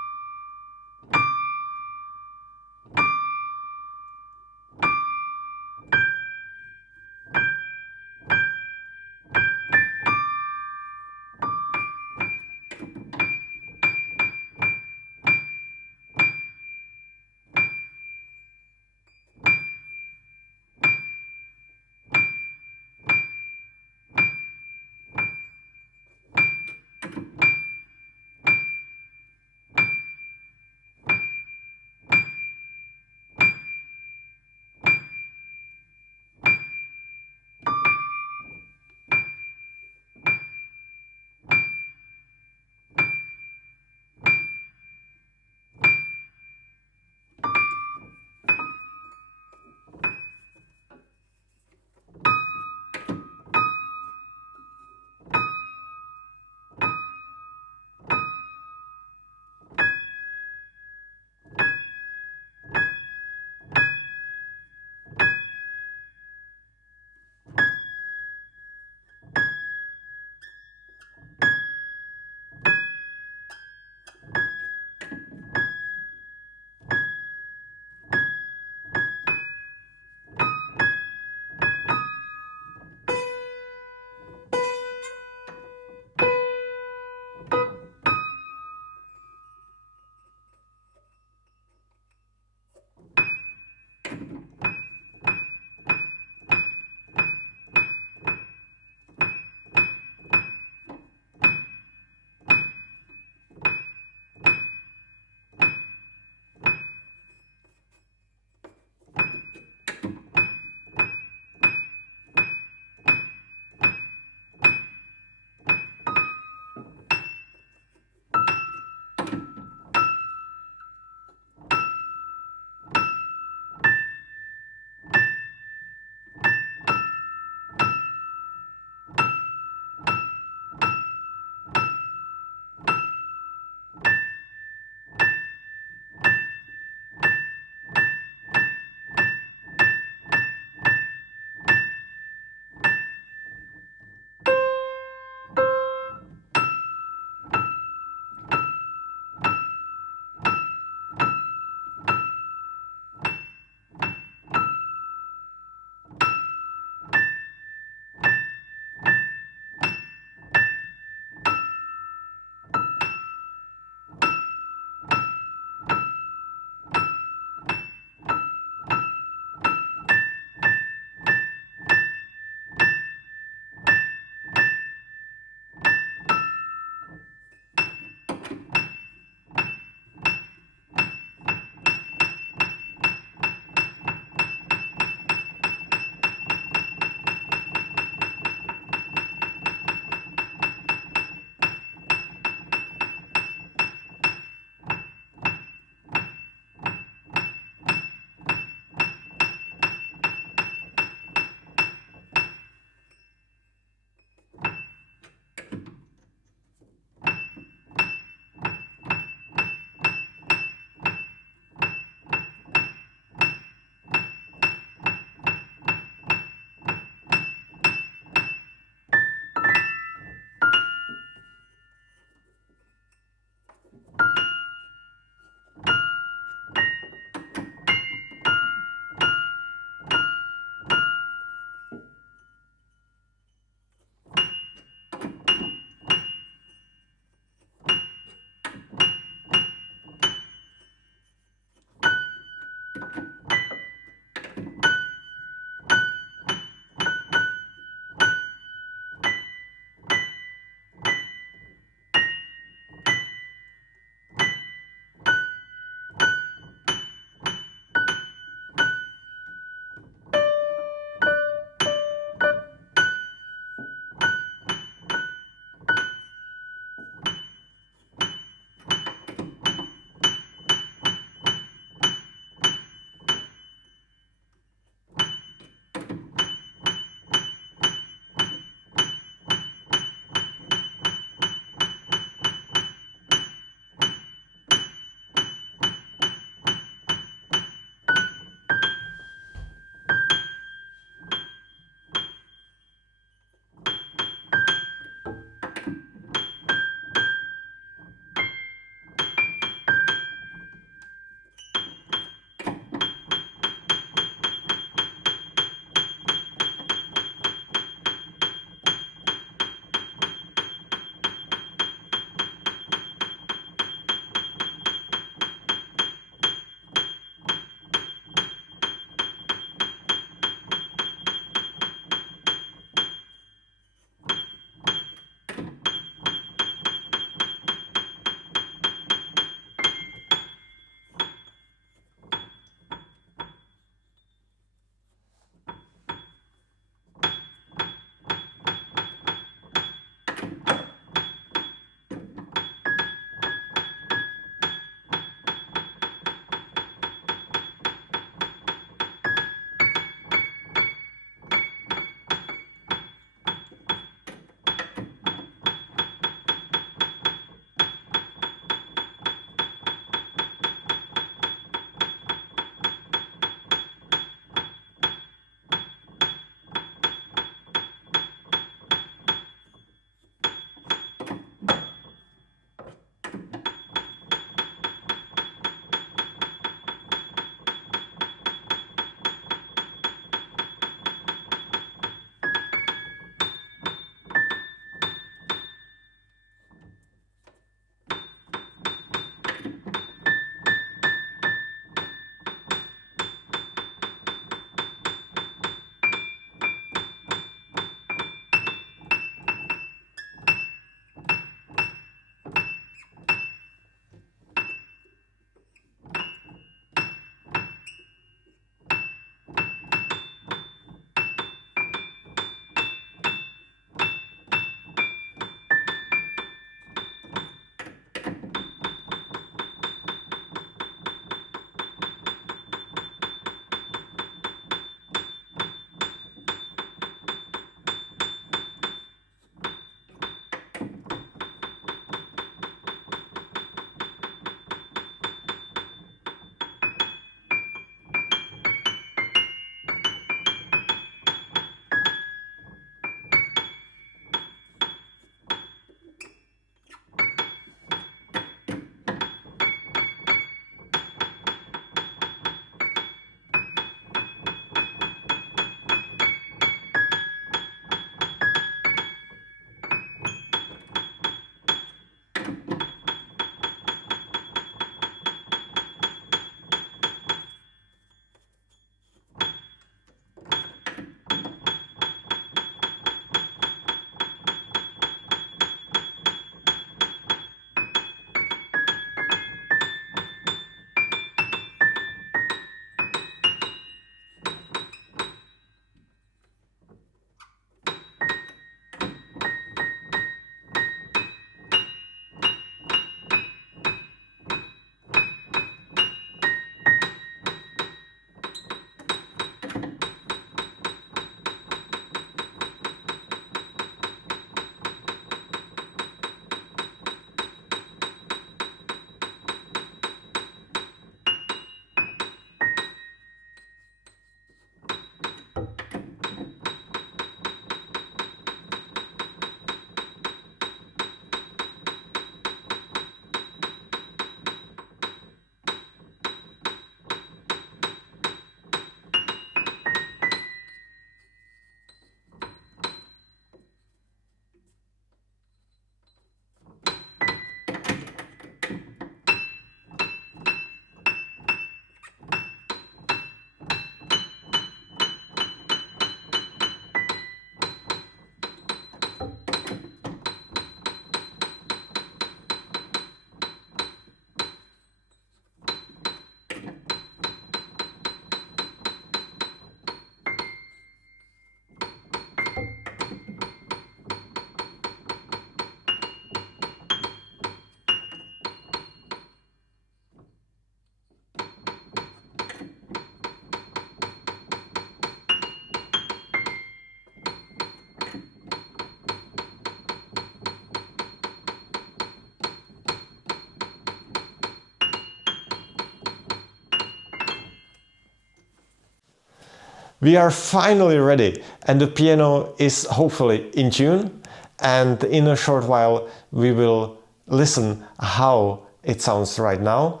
We are finally ready and the piano is hopefully in tune, and in a short while we will listen how it sounds right now.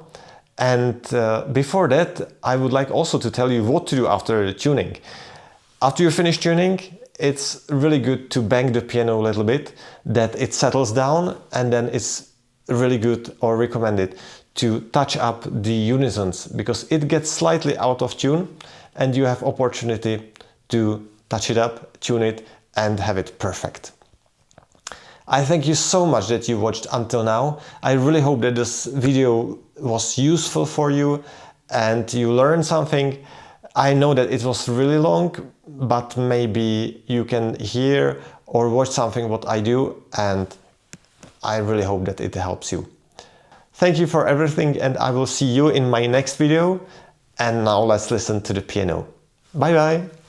And before that, I would like also to tell you what to do after the tuning. After you finish tuning, it's really good to bang the piano a little bit, that it settles down, and then it's really good or recommended to touch up the unisons, because it gets slightly out of tune and you have opportunity to touch it up, tune it, and have it perfect. I thank you so much that you watched until now. I really hope that this video was useful for you and you learned something. I know that it was really long, but maybe you can hear or watch something what I do, and I really hope that it helps you. Thank you for everything, and I will see you in my next video. And now let's listen to the piano. Bye bye!